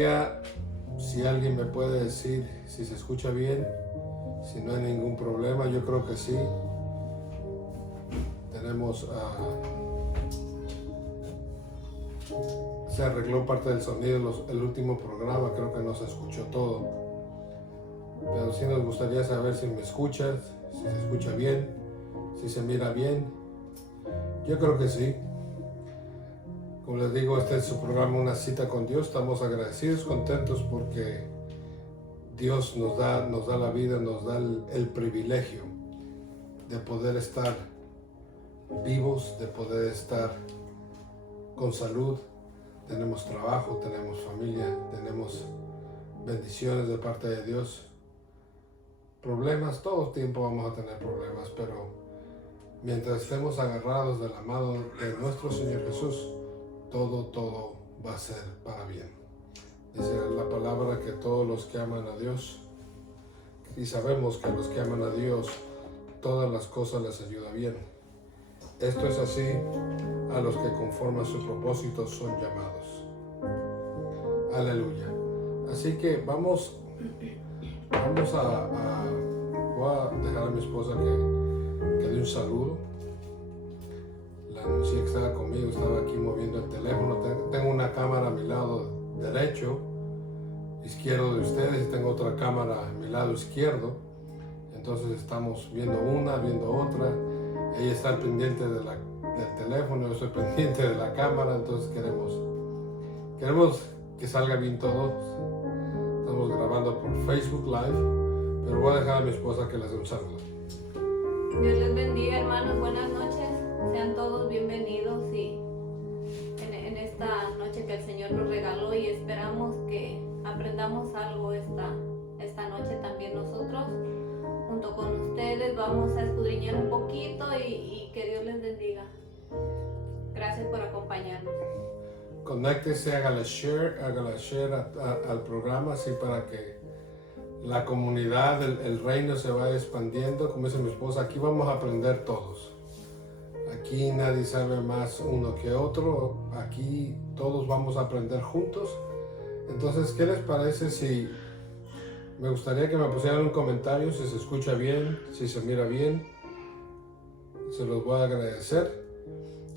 gustaría, si alguien me puede decir si se escucha bien, si no hay ningún problema. Yo creo que sí. Tenemos, se arregló parte del sonido, el último programa creo que no se escuchó todo. Pero sí nos gustaría saber si me escuchas, si se escucha bien, si se mira bien. Yo creo que sí. Como les digo, este es su programa Una Cita con Dios. Estamos agradecidos, contentos porque Dios nos da la vida, nos da el privilegio de poder estar vivos, de poder estar con salud. Tenemos trabajo, tenemos familia, tenemos bendiciones de parte de Dios. Problemas, todo el tiempo vamos a tener problemas, pero mientras estemos agarrados de la mano de nuestro Señor Jesús, todo va a ser para bien. Dice la palabra que todos los que aman a Dios, y sabemos que a los que aman a Dios, todas las cosas les ayudan bien. Esto es así a los que conforme a su propósito son llamados. Aleluya. Así que vamos voy a dejar a mi esposa que dé un saludo. La anuncié que estaba conmigo, estaba aquí moviendo el teléfono. Tengo una cámara a mi lado derecho, izquierdo de ustedes, y tengo otra cámara a mi lado izquierdo. Entonces estamos viendo una, viendo otra. Ella está al pendiente del teléfono, yo estoy pendiente de la cámara. Entonces queremos que salga bien todo. Estamos grabando por Facebook Live, pero voy a dejar a mi esposa que les dé un saludo. Dios les bendiga, hermanos, buenas noches, sean todos bienvenidos y en esta noche que el Señor nos regaló, y esperamos que aprendamos algo esta noche también nosotros. Junto con ustedes vamos a escudriñar un poquito y que Dios les bendiga. Gracias por acompañarnos. Conéctese, hágale share al programa, así para que la comunidad, el reino se vaya expandiendo. Como dice mi esposa, aquí vamos a aprender todos. Aquí nadie sabe más uno que otro. Aquí todos vamos a aprender juntos. Entonces, ¿qué les parece si me gustaría que me pusieran un comentario si se escucha bien, si se mira bien? Se los voy a agradecer.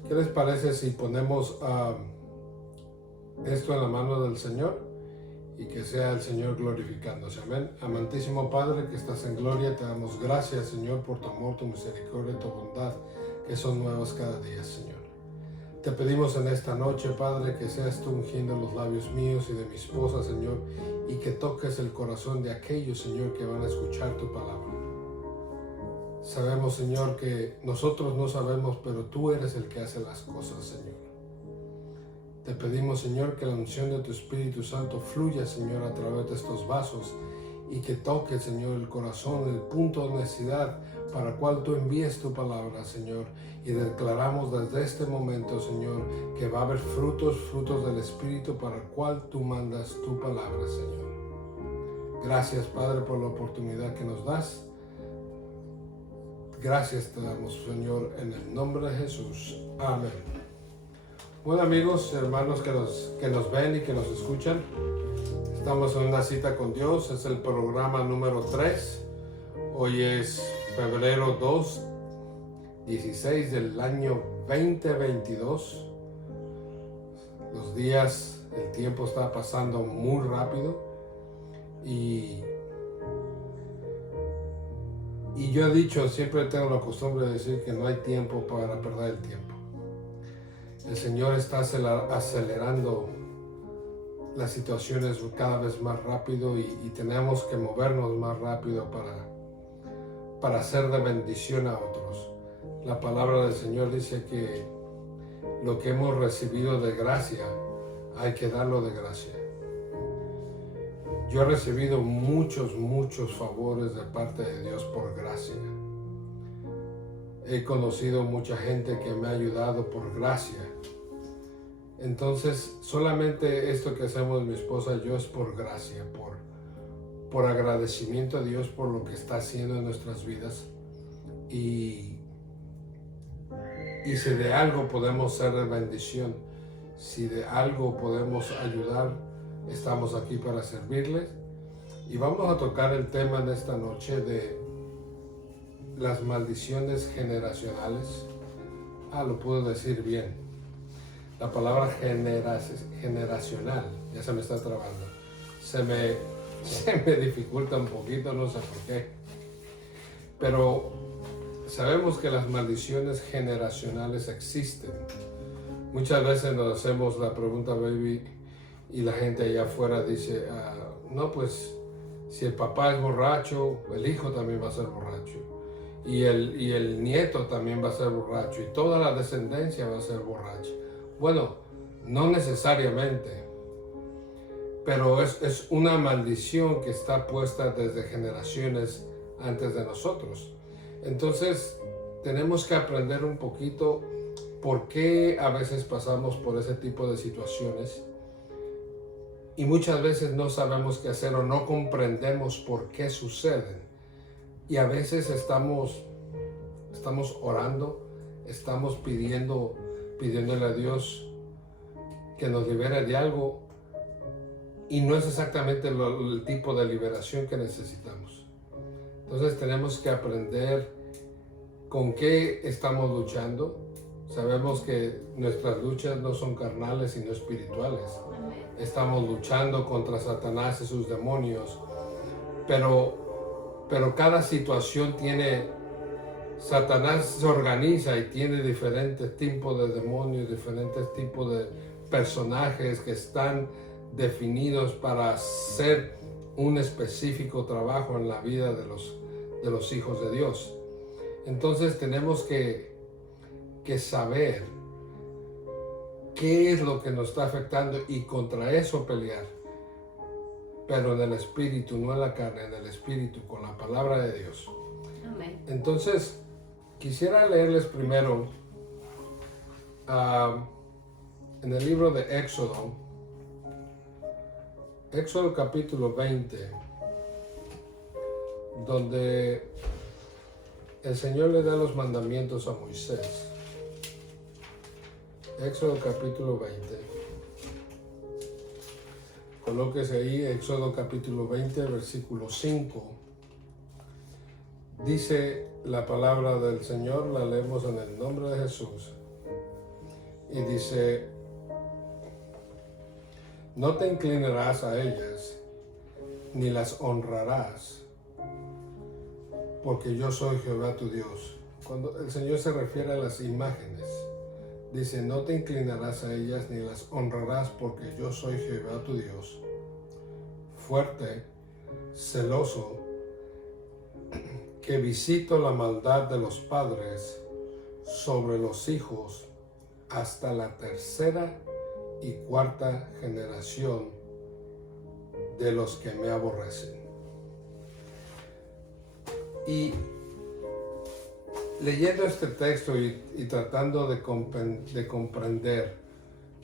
¿Qué les parece si ponemos esto en la mano del Señor y que sea el Señor glorificándose? Amén. Amantísimo Padre que estás en gloria, te damos gracias, Señor, por tu amor, tu misericordia y tu bondad, que son nuevas cada día, Señor. Te pedimos en esta noche, Padre, que seas tú ungiendo los labios míos y de mi esposa, Señor, y que toques el corazón de aquellos, Señor, que van a escuchar tu palabra. Sabemos, Señor, que nosotros no sabemos, pero tú eres el que hace las cosas, Señor. Te pedimos, Señor, que la unción de tu Espíritu Santo fluya, Señor, a través de estos vasos y que toque, Señor, el corazón, el punto de necesidad para el cual tú envíes tu palabra, Señor. Y declaramos desde este momento, Señor, que va a haber frutos del Espíritu para el cual tú mandas tu palabra, Señor. Gracias, Padre, por la oportunidad que nos das. Gracias te damos, Señor, en el nombre de Jesús. Amén. Bueno, amigos, hermanos que nos ven y que nos escuchan, estamos en Una Cita con Dios. Es el programa número 3. Hoy es febrero 16 del año 2022. Los días, el tiempo está pasando muy rápido y yo he dicho, siempre tengo la costumbre de decir que no hay tiempo para perder el tiempo. El Señor está acelerando las situaciones cada vez más rápido y tenemos que movernos más rápido para hacer de bendición a otros. La palabra del Señor dice que lo que hemos recibido de gracia, hay que darlo de gracia. Yo he recibido muchos favores de parte de Dios por gracia. He conocido mucha gente que me ha ayudado por gracia. Entonces, solamente esto que hacemos mi esposa y yo es por gracia, por agradecimiento a Dios por lo que está haciendo en nuestras vidas. Y si de algo podemos ser de bendición, si de algo podemos ayudar estamos aquí para servirles y vamos a tocar el tema en esta noche de las maldiciones generacionales. Lo puedo decir bien. La palabra generacional, ya se me está trabando. Se me dificulta un poquito, no sé por qué. Pero sabemos que las maldiciones generacionales existen. Muchas veces nos hacemos la pregunta, baby, y la gente allá afuera dice, no, pues si el papá es borracho, el hijo también va a ser borracho. Y el nieto también va a ser borracho. Y toda la descendencia va a ser borracha. Bueno, no necesariamente. Pero es una maldición que está puesta desde generaciones antes de nosotros. Entonces, tenemos que aprender un poquito por qué a veces pasamos por ese tipo de situaciones. Y muchas veces no sabemos qué hacer o no comprendemos por qué suceden. Y a veces estamos orando, estamos pidiéndole a Dios que nos libere de algo y no es exactamente el tipo de liberación que necesitamos. Entonces tenemos que aprender con qué estamos luchando. Sabemos que nuestras luchas no son carnales sino espirituales. Estamos luchando contra Satanás y sus demonios, pero cada situación Satanás se organiza y tiene diferentes tipos de demonios, diferentes tipos de personajes que están definidos para hacer un específico trabajo en la vida de los hijos de Dios. Entonces tenemos que saber qué es lo que nos está afectando y contra eso pelear. Pero en el espíritu, no en la carne, en el espíritu, con la palabra de Dios. Amén. Entonces, quisiera leerles primero en el libro de Éxodo capítulo 20, donde el Señor le da los mandamientos a Moisés. Éxodo capítulo 20. Colóquese ahí, Éxodo capítulo 20, versículo 5. Dice la palabra del Señor, la leemos en el nombre de Jesús. Y dice, no te inclinarás a ellas, ni las honrarás, porque yo soy Jehová tu Dios. Cuando el Señor se refiere a las imágenes, dice, no te inclinarás a ellas ni las honrarás porque yo soy Jehová tu Dios, fuerte, celoso, que visito la maldad de los padres sobre los hijos hasta la tercera y cuarta generación de los que me aborrecen. Y leyendo este texto y tratando de comprender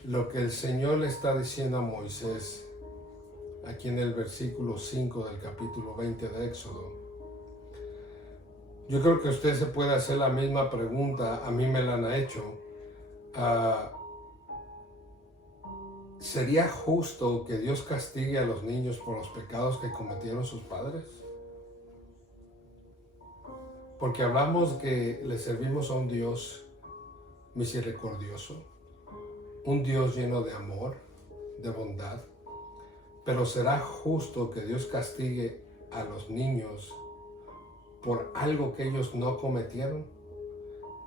lo que el Señor le está diciendo a Moisés, aquí en el versículo 5 del capítulo 20 de Éxodo, yo creo que usted se puede hacer la misma pregunta, a mí me la han hecho. ¿Sería justo que Dios castigue a los niños por los pecados que cometieron sus padres? Porque hablamos que le servimos a un Dios misericordioso, un Dios lleno de amor, de bondad. Pero ¿será justo que Dios castigue a los niños por algo que ellos no cometieron?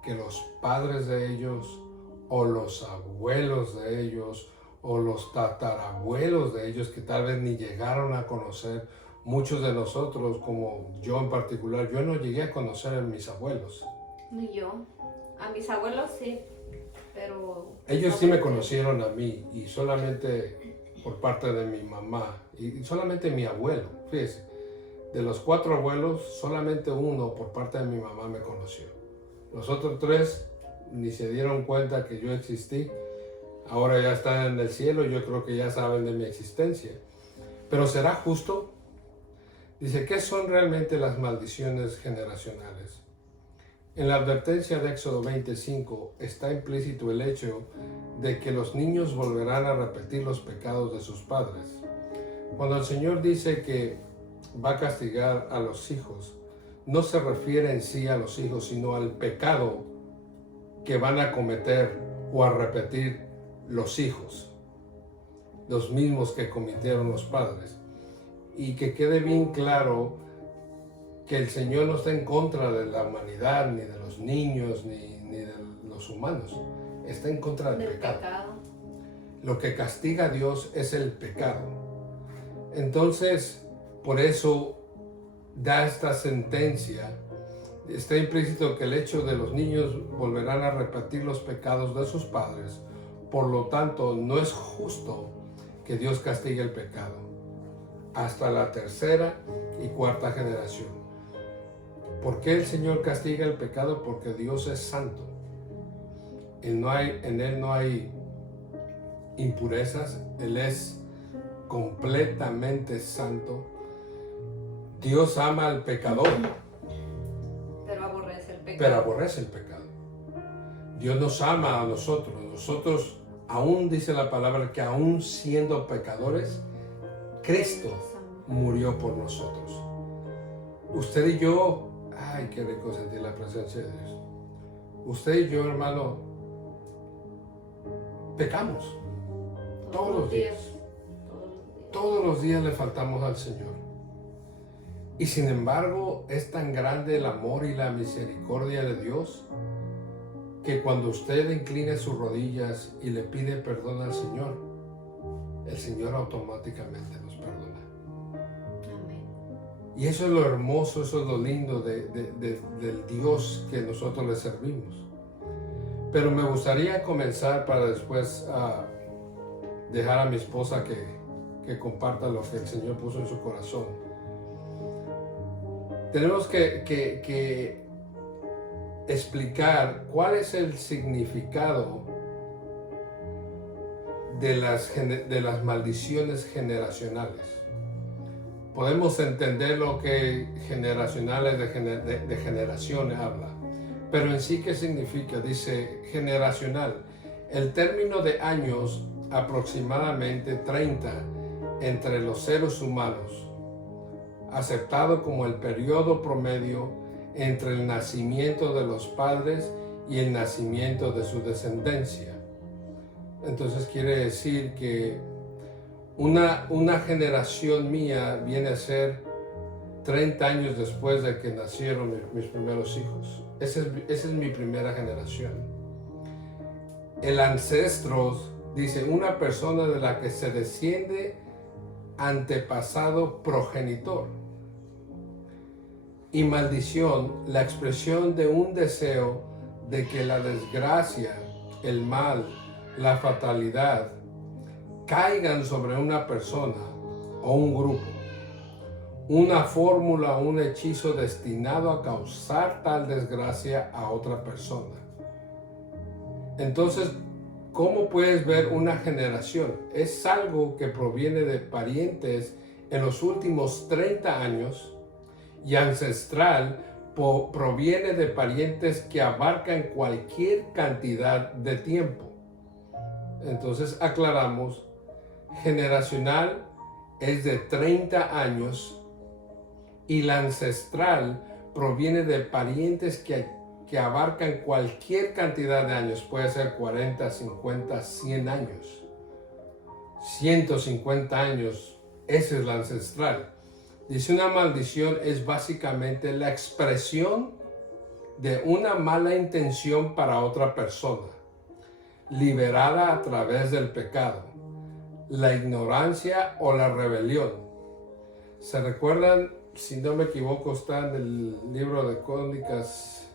Que los padres de ellos, o los abuelos de ellos, o los tatarabuelos de ellos, que tal vez ni llegaron a conocer. Muchos de nosotros, como yo en particular, yo no llegué a conocer a mis abuelos. Ni yo. A mis abuelos sí, pero... Ellos sí me conocieron a mí, y solamente por parte de mi mamá, y solamente mi abuelo, fíjese. De los 4 abuelos, solamente uno por parte de mi mamá me conoció. Los otros 3 ni se dieron cuenta que yo existí. Ahora ya están en el cielo, yo creo que ya saben de mi existencia. Pero ¿será justo? Dice, ¿qué son realmente las maldiciones generacionales? En la advertencia de Éxodo 25 está implícito el hecho de que los niños volverán a repetir los pecados de sus padres. Cuando el Señor dice que va a castigar a los hijos, no se refiere en sí a los hijos, sino al pecado que van a cometer o a repetir los hijos, los mismos que cometieron los padres. Y que quede bien claro que el Señor no está en contra de la humanidad, ni de los niños, ni de los humanos. Está en contra del pecado. Lo que castiga a Dios es el pecado. Entonces, por eso da esta sentencia. Está implícito que el hecho de los niños volverán a repetir los pecados de sus padres. Por lo tanto, no es justo que Dios castigue el pecado hasta la tercera y cuarta generación. ¿Por qué el Señor castiga el pecado? Porque Dios es santo. En Él no hay impurezas. Él es completamente santo. Dios ama al pecador, pero aborrece el pecado. Dios nos ama a nosotros. Nosotros, aún dice la palabra que aún siendo pecadores, Cristo murió por nosotros. Usted y yo, ay, qué rico sentir la presencia de Dios. Usted y yo, hermano, pecamos todos los días. Todos los días le faltamos al Señor. Y sin embargo, es tan grande el amor y la misericordia de Dios que cuando usted inclina sus rodillas y le pide perdón al Señor, el Señor automáticamente nos perdona. Amén. Y eso es lo hermoso, eso es lo lindo del Dios que nosotros le servimos. Pero me gustaría comenzar para después dejar a mi esposa que comparta lo que el Señor puso en su corazón. Tenemos que explicar cuál es el significado de las maldiciones generacionales. Podemos entender lo que generacionales de generación habla, pero en sí, ¿qué significa? Dice generacional. El término de años, aproximadamente 30 entre los seres humanos, aceptado como el periodo promedio entre el nacimiento de los padres y el nacimiento de su descendencia. Entonces quiere decir que una generación mía viene a ser 30 años después de que nacieron mis primeros hijos. Esa es mi primera generación. El ancestro dice una persona de la que se desciende antepasado progenitor. Y maldición, la expresión de un deseo de que la desgracia, el mal, la fatalidad caigan sobre una persona o un grupo. Una fórmula o un hechizo destinado a causar tal desgracia a otra persona. Entonces, ¿cómo puedes ver una generación? Es algo que proviene de parientes en los últimos 30 años y ancestral proviene de parientes que abarcan cualquier cantidad de tiempo. Entonces aclaramos, generacional es de 30 años y la ancestral proviene de parientes que abarcan cualquier cantidad de años. Puede ser 40, 50, 100 años, 150 años. Esa es la ancestral. Dice, una maldición es básicamente la expresión de una mala intención para otra persona, liberada a través del pecado, la ignorancia o la rebelión. ¿Se recuerdan? Si no me equivoco, está en el libro de Crónicas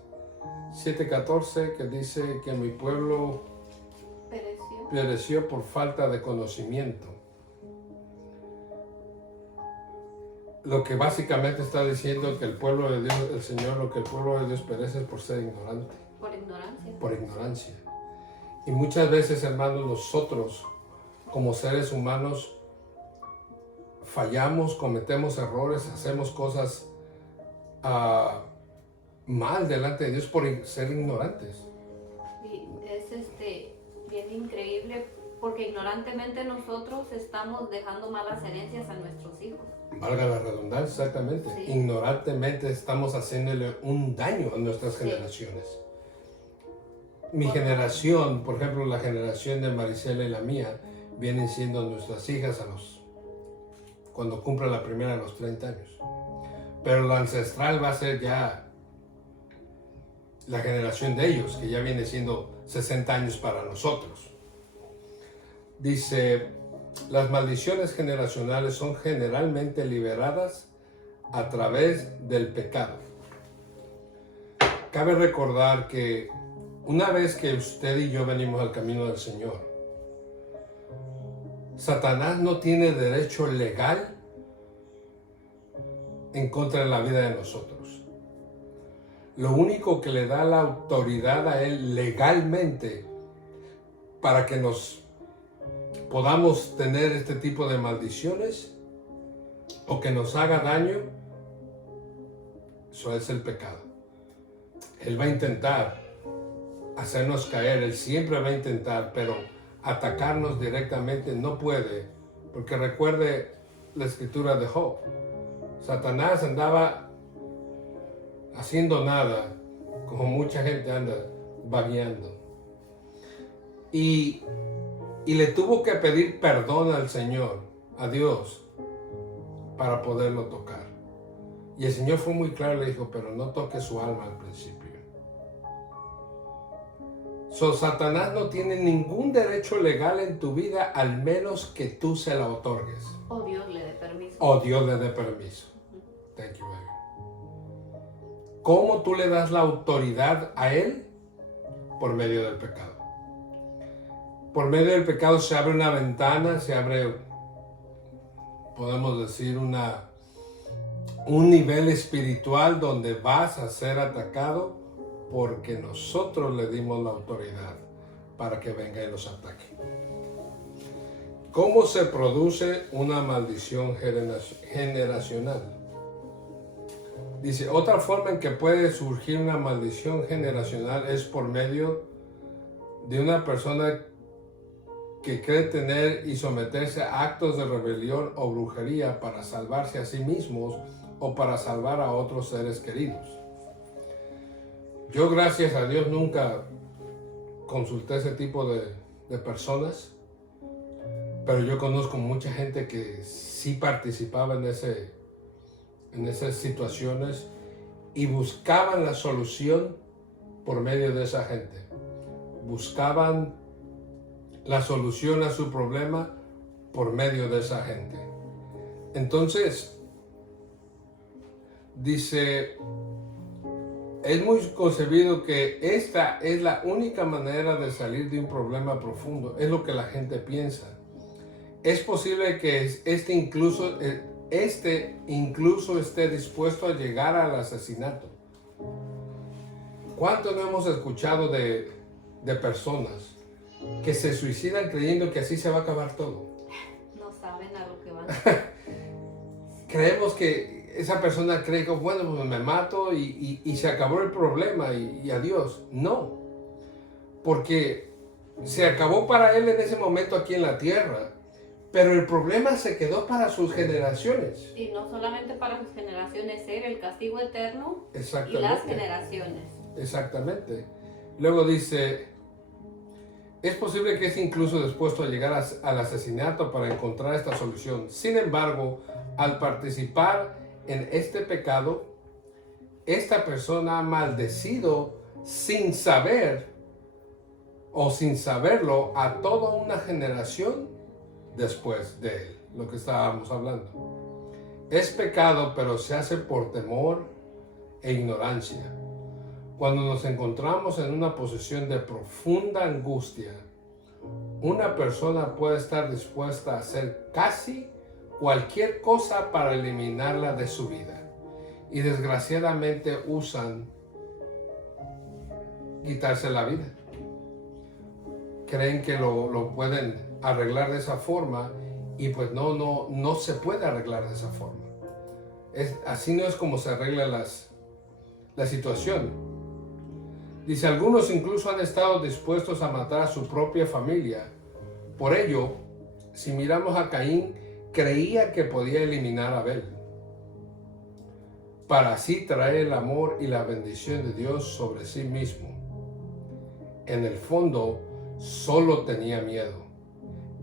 7:14, que dice que mi pueblo pereció por falta de conocimiento. Lo que básicamente está diciendo que el pueblo de Dios, el Señor, lo que el pueblo de Dios perece es por ser ignorante. Por ignorancia. Y muchas veces, hermanos, nosotros, como seres humanos, fallamos, cometemos errores, hacemos cosas mal delante de Dios por ser ignorantes. Y es bien increíble porque ignorantemente nosotros estamos dejando malas herencias a nuestros hijos. Valga la redundancia, exactamente. Sí. Ignorantemente estamos haciéndole un daño a nuestras Sí. generaciones. Mi generación, por ejemplo, la generación de Maricela y la mía, vienen siendo nuestras hijas cuando cumplan la primera a los 30 años. Pero lo ancestral va a ser ya la generación de ellos, que ya viene siendo 60 años para nosotros. Dice, las maldiciones generacionales son generalmente liberadas a través del pecado. Cabe recordar que una vez que usted y yo venimos al camino del Señor, Satanás no tiene derecho legal en contra de la vida de nosotros. Lo único que le da la autoridad a él legalmente para que nos podamos tener este tipo de maldiciones o que nos haga daño, eso es el pecado. Él va a intentar hacernos caer, él siempre va a intentar, pero atacarnos directamente no puede, porque recuerde la escritura de Job. Satanás andaba haciendo nada, como mucha gente anda vagueando. Y le tuvo que pedir perdón al Señor, a Dios, para poderlo tocar. Y el Señor fue muy claro, le dijo, pero no toque su alma al principio. Satanás no tiene ningún derecho legal en tu vida, al menos que tú se la otorgues. O Dios le dé permiso. O Dios le dé permiso. Thank you, baby. ¿Cómo tú le das la autoridad a él? Por medio del pecado. Por medio del pecado se abre una ventana, se abre, podemos decir, un nivel espiritual donde vas a ser atacado porque nosotros le dimos la autoridad para que venga y los ataque. ¿Cómo se produce una maldición generacional? Dice, otra forma en que puede surgir una maldición generacional es por medio de una persona que cree tener y someterse a actos de rebelión o brujería para salvarse a sí mismos o para salvar a otros seres queridos. Yo, gracias a Dios, nunca consulté ese tipo de personas, pero yo conozco mucha gente que sí participaba en esas situaciones y buscaban la solución por medio de esa gente. Buscaban la solución a su problema por medio de esa gente. Entonces, dice, es muy concebido que esta es la única manera de salir de un problema profundo. Es lo que la gente piensa. Es posible que este incluso esté dispuesto a llegar al asesinato. ¿Cuánto no hemos escuchado de personas que se suicidan creyendo que así se va a acabar todo? No saben a lo que van. Creemos que esa persona cree que, bueno, pues me mato y se acabó el problema y adiós. No, porque se acabó para él en ese momento aquí en la tierra, pero el problema se quedó para sus generaciones. Y no solamente para sus generaciones, ser el castigo eterno y Exactamente. las generaciones. Exactamente. Luego dice, es posible que esté incluso dispuesto a llegar al asesinato para encontrar esta solución. Sin embargo, al participar en este pecado, esta persona ha maldecido sin saber o sin saberlo a toda una generación después de él, lo que estábamos hablando. Es pecado, pero se hace por temor e ignorancia. Cuando nos encontramos en una posición de profunda angustia, una persona puede estar dispuesta a hacer casi cualquier cosa para eliminarla de su vida. Y desgraciadamente usan quitarse la vida. Creen que lo pueden arreglar de esa forma y pues no se puede arreglar de esa forma. Así no es como se arreglan la situación. Dice, algunos incluso han estado dispuestos a matar a su propia familia. Por ello, si miramos a Caín, creía que podía eliminar a Abel, para así traer el amor y la bendición de Dios sobre sí mismo. En el fondo, solo tenía miedo,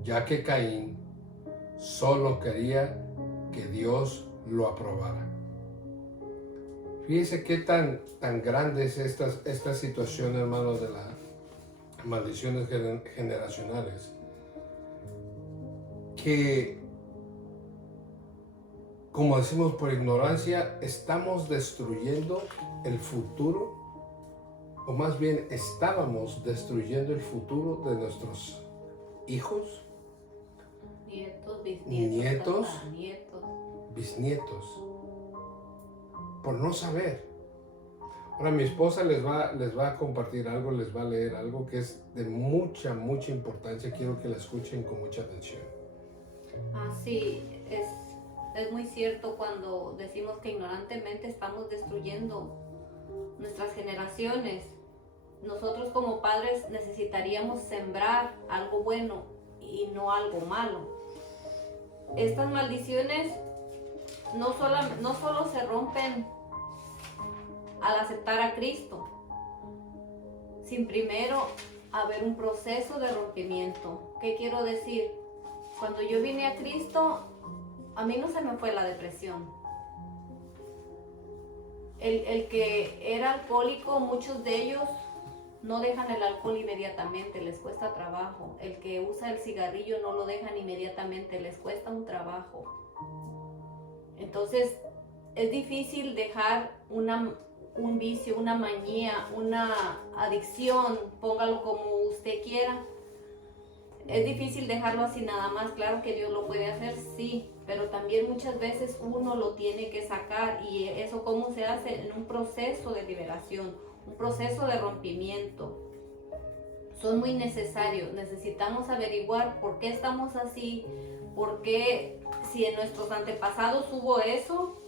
ya que Caín solo quería que Dios lo aprobara. Fíjese qué tan grande es esta situación, hermanos, de las maldiciones generacionales, que, como decimos, por ignorancia estamos destruyendo el futuro, o más bien estábamos destruyendo el futuro de nuestros hijos, nietos, bisnietos, bisnietos, por no saber. Ahora mi esposa les va a compartir algo, les va a leer algo que es de mucha importancia. Quiero que la escuchen con mucha atención. Sí, es muy cierto cuando decimos que ignorantemente estamos destruyendo nuestras generaciones. Nosotros como padres necesitaríamos sembrar algo bueno y no algo malo. Estas maldiciones no solo se rompen al aceptar a Cristo, sin primero haber un proceso de rompimiento. ¿Qué quiero decir? Cuando yo vine a Cristo, a mí no se me fue la depresión. El que era alcohólico, muchos de ellos no dejan el alcohol inmediatamente, les cuesta trabajo. El que usa el cigarrillo no lo dejan inmediatamente, les cuesta un trabajo. Entonces, es difícil dejar un vicio, una manía, una adicción, póngalo como usted quiera. Es difícil dejarlo así nada más. Claro que Dios lo puede hacer, sí, pero también muchas veces uno lo tiene que sacar. ¿Y eso cómo se hace? En un proceso de liberación, un proceso de rompimiento. Son muy necesarios. Necesitamos averiguar por qué estamos así, por qué, si en nuestros antepasados hubo eso,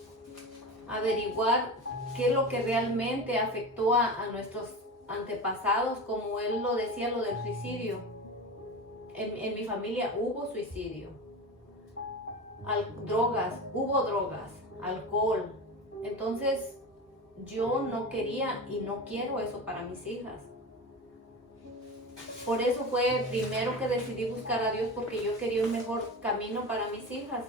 averiguar qué es lo que realmente afectó a nuestros antepasados, como él lo decía, lo del suicidio. En mi familia hubo suicidio, hubo drogas, alcohol. Entonces yo no quería y no quiero eso para mis hijas. Por eso fue primero que decidí buscar a Dios, porque yo quería un mejor camino para mis hijas.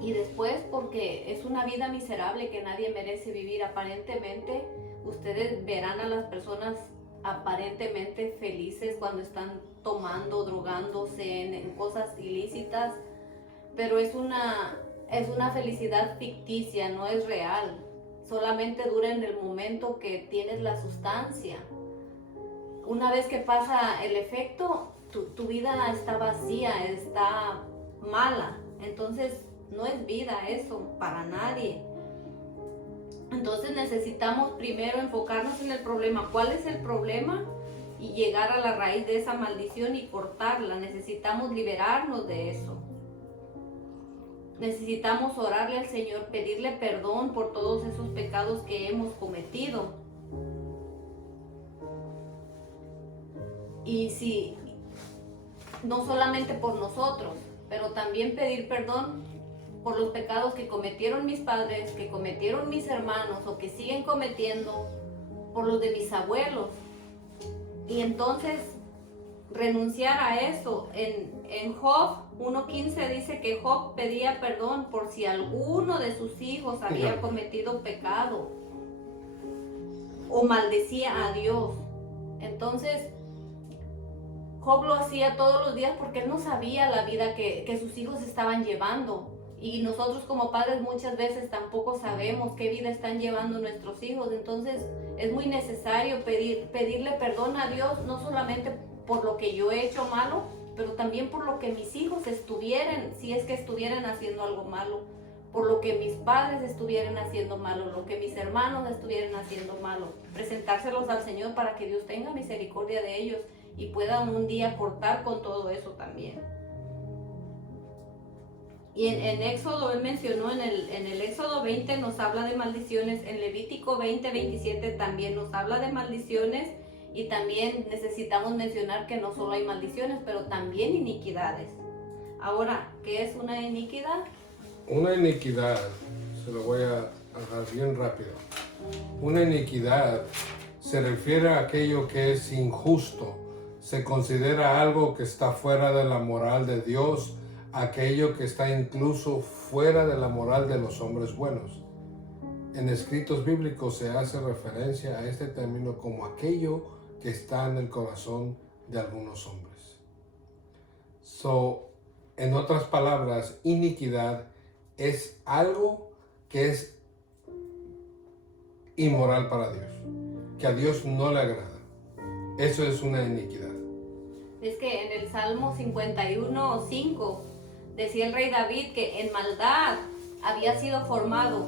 Y después porque es una vida miserable que nadie merece vivir. Aparentemente, ustedes verán a las personas aparentemente felices cuando están tomando, drogándose en cosas ilícitas, pero es una felicidad ficticia, no es real. Solamente dura en el momento que tienes la sustancia. Una vez que pasa el efecto, tu vida está vacía, está mala. Entonces no es vida eso para nadie. Entonces necesitamos primero enfocarnos en el problema. ¿Cuál es el problema? Y llegar a la raíz de esa maldición y cortarla. Necesitamos liberarnos de eso. Necesitamos orarle al Señor, pedirle perdón por todos esos pecados que hemos cometido. Y si, no solamente por nosotros, pero también pedir perdón por los pecados que cometieron mis padres, que cometieron mis hermanos o que siguen cometiendo, por los de mis abuelos. Y entonces renunciar a eso. En Job 1:15 dice que Job pedía perdón por si alguno de sus hijos había cometido pecado o maldecía a Dios. Entonces Job lo hacía todos los días porque él no sabía la vida que sus hijos estaban llevando. Y nosotros como padres muchas veces tampoco sabemos qué vida están llevando nuestros hijos. Entonces es muy necesario pedirle perdón a Dios, no solamente por lo que yo he hecho malo, pero también por lo que mis hijos estuvieran, si es que estuvieran haciendo algo malo, por lo que mis padres estuvieran haciendo malo, lo que mis hermanos estuvieran haciendo malo. Presentárselos al Señor para que Dios tenga misericordia de ellos y pueda un día cortar con todo eso también. Y en Éxodo, él mencionó en el Éxodo 20 nos habla de maldiciones, en Levítico 20:27 también nos habla de maldiciones, y también necesitamos mencionar que no solo hay maldiciones, pero también iniquidades. Ahora, ¿qué es una iniquidad? Una iniquidad, se lo voy a dar bien rápido. Una iniquidad se refiere a aquello que es injusto, se considera algo que está fuera de la moral de Dios, aquello que está incluso fuera de la moral de los hombres buenos. En escritos bíblicos se hace referencia a este término como aquello que está en el corazón de algunos hombres. En otras palabras, iniquidad es algo que es inmoral para Dios, que a Dios no le agrada. Eso es una iniquidad. Es que en el Salmo 51:5 decía el rey David que en maldad había sido formado.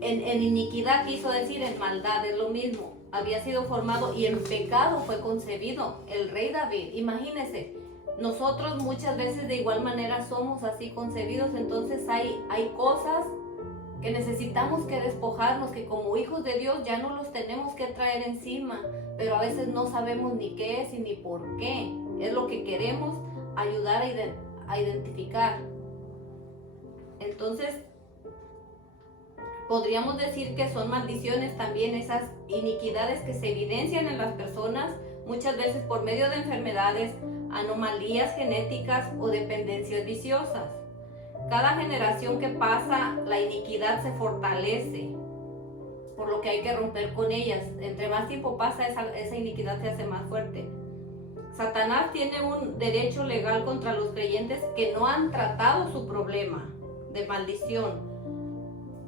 En iniquidad quiso decir en maldad, es lo mismo. Había sido formado y en pecado fue concebido el rey David. Imagínense, nosotros muchas veces de igual manera somos así concebidos, entonces hay cosas que necesitamos que despojarnos, que como hijos de Dios ya no los tenemos que traer encima, pero a veces no sabemos ni qué es y ni por qué. Es lo que queremos ayudar a identificar. Entonces, podríamos decir que son maldiciones también esas iniquidades que se evidencian en las personas, muchas veces por medio de enfermedades, anomalías genéticas o dependencias viciosas. Cada generación que pasa, la iniquidad se fortalece, por lo que hay que romper con ellas. Entre más tiempo pasa, esa iniquidad se hace más fuerte. Satanás tiene un derecho legal contra los creyentes que no han tratado su problema de maldición.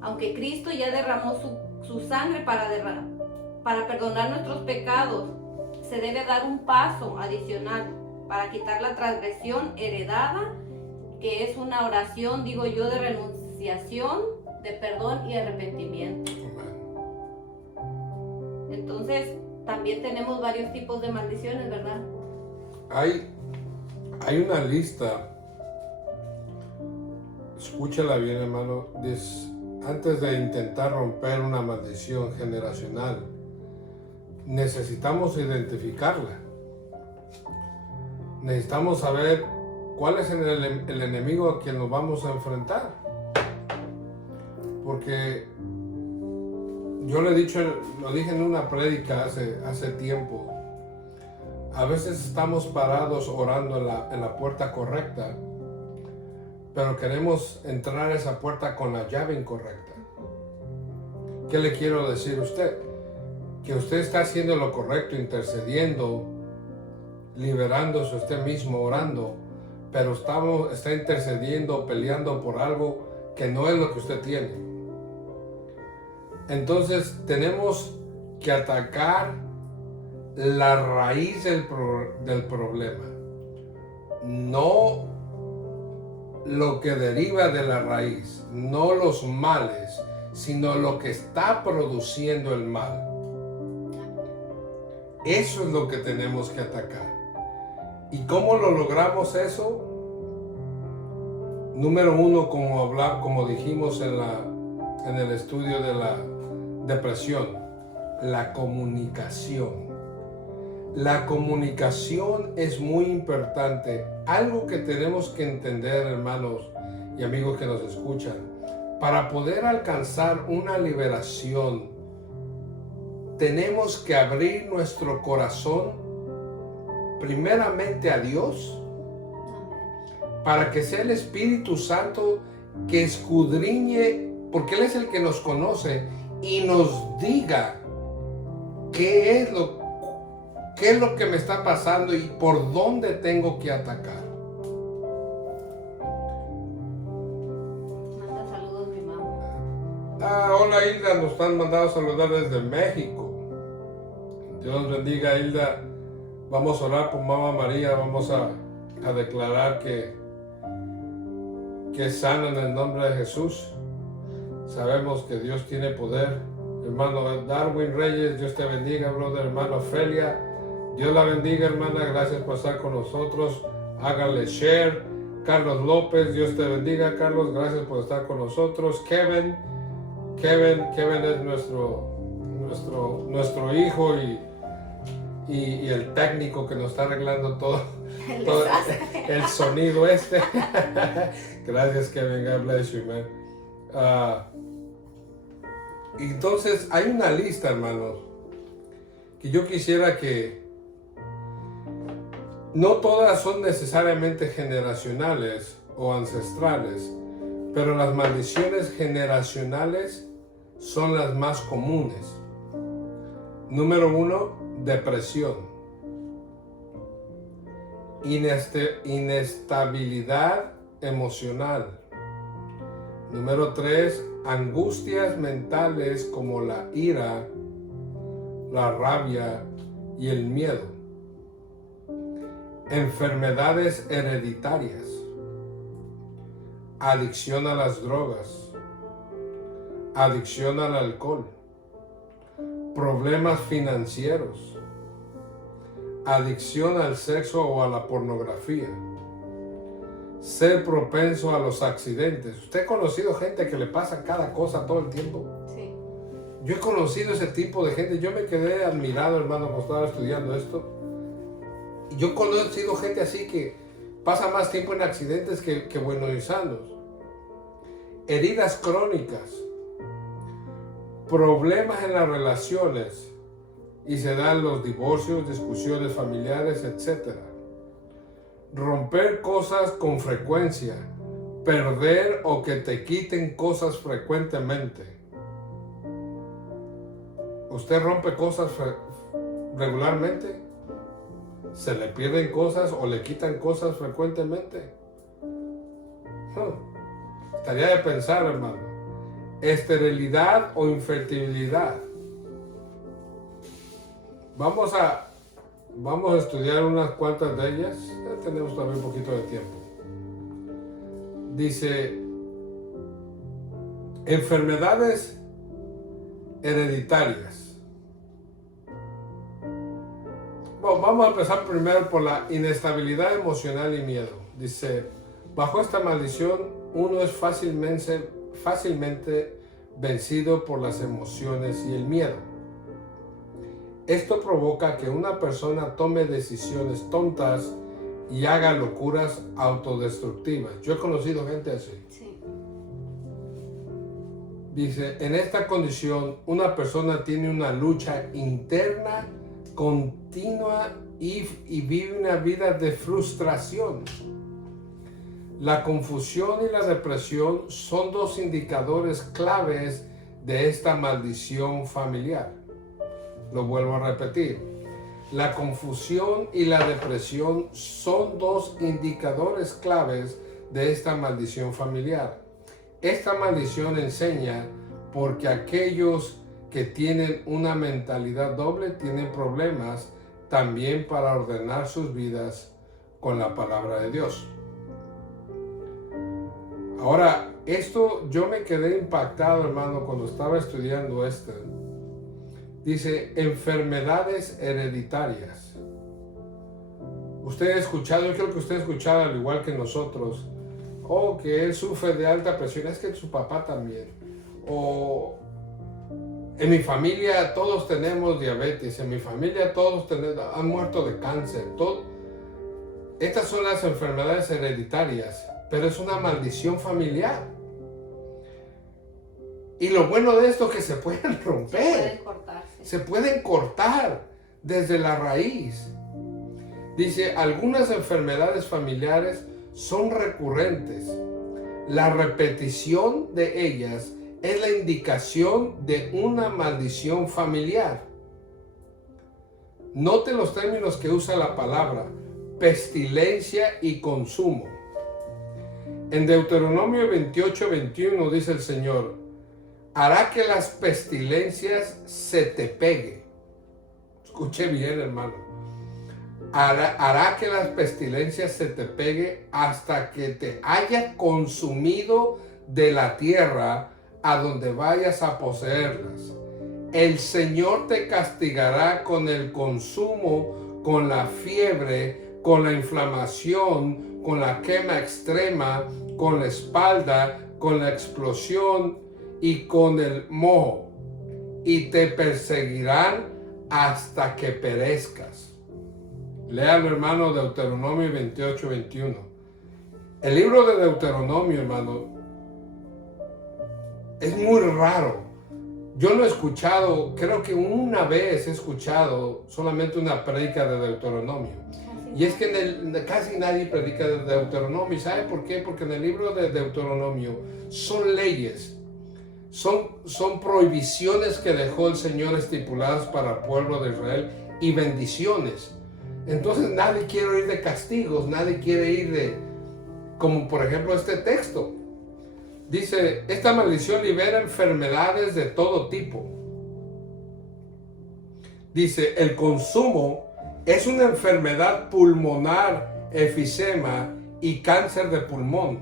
Aunque Cristo ya derramó su sangre para perdonar nuestros pecados, se debe dar un paso adicional para quitar la transgresión heredada, que es una oración, digo yo, de renunciación, de perdón y arrepentimiento. Entonces, también tenemos varios tipos de maldiciones, ¿verdad? Hay una lista, escúchala bien, hermano, antes de intentar romper una maldición generacional, necesitamos identificarla. Necesitamos saber cuál es el enemigo a quien nos vamos a enfrentar. Porque yo lo dije en una prédica hace tiempo. A veces estamos parados orando en la puerta correcta, pero queremos entrar a esa puerta con la llave incorrecta. ¿Qué le quiero decir a usted? Que usted está haciendo lo correcto, intercediendo, liberándose usted mismo, orando, pero está intercediendo, peleando por algo que no es lo que usted tiene. Entonces tenemos que atacar la raíz del problema, no lo que deriva de la raíz, no los males, sino lo que está produciendo el mal. Eso es lo que tenemos que atacar. ¿Y cómo lo logramos eso? Número uno, como dijimos en el estudio de la depresión, la comunicación. La comunicación es muy importante. Algo que tenemos que entender, hermanos y amigos que nos escuchan, para poder alcanzar una liberación, tenemos que abrir nuestro corazón primeramente a Dios, para que sea el Espíritu Santo que escudriñe, porque Él es el que nos conoce y nos diga qué es lo que me está pasando y por dónde tengo que atacar. Manda saludos mi mamá. Hola Hilda, nos están mandando saludar desde México. Dios bendiga, Hilda. Vamos a orar por Mamá María, vamos a declarar que es sana en el nombre de Jesús. Sabemos que Dios tiene poder. Hermano Darwin Reyes, Dios te bendiga, brother. Hermano Felia, Dios la bendiga, hermana. Gracias por estar con nosotros. Háganle share, Carlos López, Dios te bendiga, Carlos, gracias por estar con nosotros. Kevin es nuestro hijo y el técnico que nos está arreglando todo el sonido Gracias, Kevin, God bless you, man. Entonces, hay una lista, hermanos, que yo quisiera que no todas son necesariamente generacionales o ancestrales, pero las maldiciones generacionales son las más comunes. Número 1, depresión. Inestabilidad emocional. Número 3, angustias mentales como la ira, la rabia y el miedo. Enfermedades hereditarias. Adicción a las drogas. Adicción al alcohol. Problemas financieros. Adicción al sexo o a la pornografía. Ser propenso a los accidentes. ¿Usted ha conocido gente que le pasa cada cosa todo el tiempo? Sí. Yo he conocido ese tipo de gente. Yo me quedé admirado, hermano, cuando estaba estudiando esto. Yo he conocido gente así que pasa más tiempo en accidentes que buenos sanos. Heridas crónicas. Problemas en las relaciones. Y se dan los divorcios, discusiones familiares, etc. Romper cosas con frecuencia. Perder o que te quiten cosas frecuentemente. ¿Usted rompe cosas regularmente? ¿Se le pierden cosas o le quitan cosas frecuentemente? Estaría de pensar, hermano. Esterilidad o infertilidad. Vamos a estudiar unas cuantas de ellas. Ya tenemos todavía un poquito de tiempo. Dice, enfermedades hereditarias. Bueno, vamos a empezar primero por la inestabilidad emocional y miedo. Dice, bajo esta maldición, uno es fácilmente vencido por las emociones y el miedo. Esto provoca que una persona tome decisiones tontas y haga locuras autodestructivas. Yo he conocido gente así. Sí. Dice, en esta condición, una persona tiene una lucha interna continua y vive una vida de frustración. La confusión y la depresión son dos indicadores claves de esta maldición familiar. Lo vuelvo a repetir. La confusión y la depresión son dos indicadores claves de esta maldición familiar. Esta maldición enseña porque aquellos que tienen una mentalidad doble tienen problemas también para ordenar sus vidas con la palabra de Dios. Ahora, esto yo me quedé impactado, hermano, cuando estaba estudiando esto. Dice, enfermedades hereditarias. Usted ha escuchado, yo creo que usted ha escuchado al igual que nosotros, que él sufre de alta presión, es que su papá también. O en mi familia todos tenemos diabetes, en mi familia todos han muerto de cáncer. Estas son las enfermedades hereditarias, pero es una maldición familiar. Y lo bueno de esto es que se pueden romper. Se pueden cortar desde la raíz. Dice, algunas enfermedades familiares son recurrentes. La repetición de ellas es la indicación de una maldición familiar. Note los términos que usa la palabra: pestilencia y consumo. En Deuteronomio 28:21 dice el Señor: hará que las pestilencias se te peguen. Escuche bien, hermano. Hará que las pestilencias se te pegue hasta que te haya consumido de la tierra a donde vayas a poseerlas. El Señor te castigará con el consumo, con la fiebre, con la inflamación, con la quema extrema, con la espalda, con la explosión y con el moho, y te perseguirán hasta que perezcas. Léalo, hermano, Deuteronomio 28, 21. El libro de Deuteronomio, hermano, es muy raro. Yo no he escuchado, creo que una vez he escuchado solamente una prédica de Deuteronomio. Y es que casi nadie predica de Deuteronomio. ¿Sabe por qué? Porque en el libro de Deuteronomio son leyes, son prohibiciones que dejó el Señor estipuladas para el pueblo de Israel y bendiciones. Entonces nadie quiere oír de castigos, nadie quiere ir de, como por ejemplo este texto. Dice, esta maldición libera enfermedades de todo tipo. Dice, el consumo es una enfermedad pulmonar, efisema y cáncer de pulmón.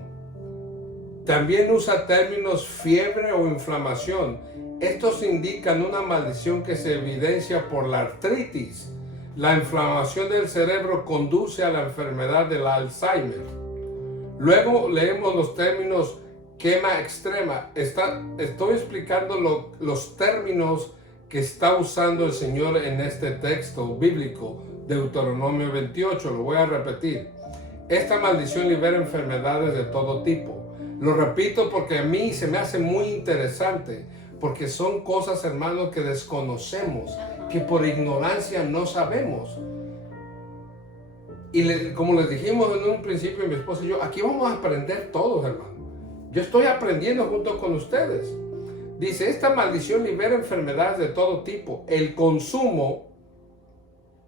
También usa términos fiebre o inflamación. Estos indican una maldición que se evidencia por la artritis. La inflamación del cerebro conduce a la enfermedad del Alzheimer. Luego leemos los términos quema extrema. Estoy explicando los términos que está usando el Señor en este texto bíblico, Deuteronomio 28. Lo voy a repetir. Esta maldición libera enfermedades de todo tipo. Lo repito porque a mí se me hace muy interesante, porque son cosas, hermanos, que desconocemos, que por ignorancia no sabemos. Y como les dijimos en un principio, mi esposa y yo, aquí vamos a aprender todos, hermano. Yo estoy aprendiendo junto con ustedes. Dice, esta maldición libera enfermedades de todo tipo. El consumo,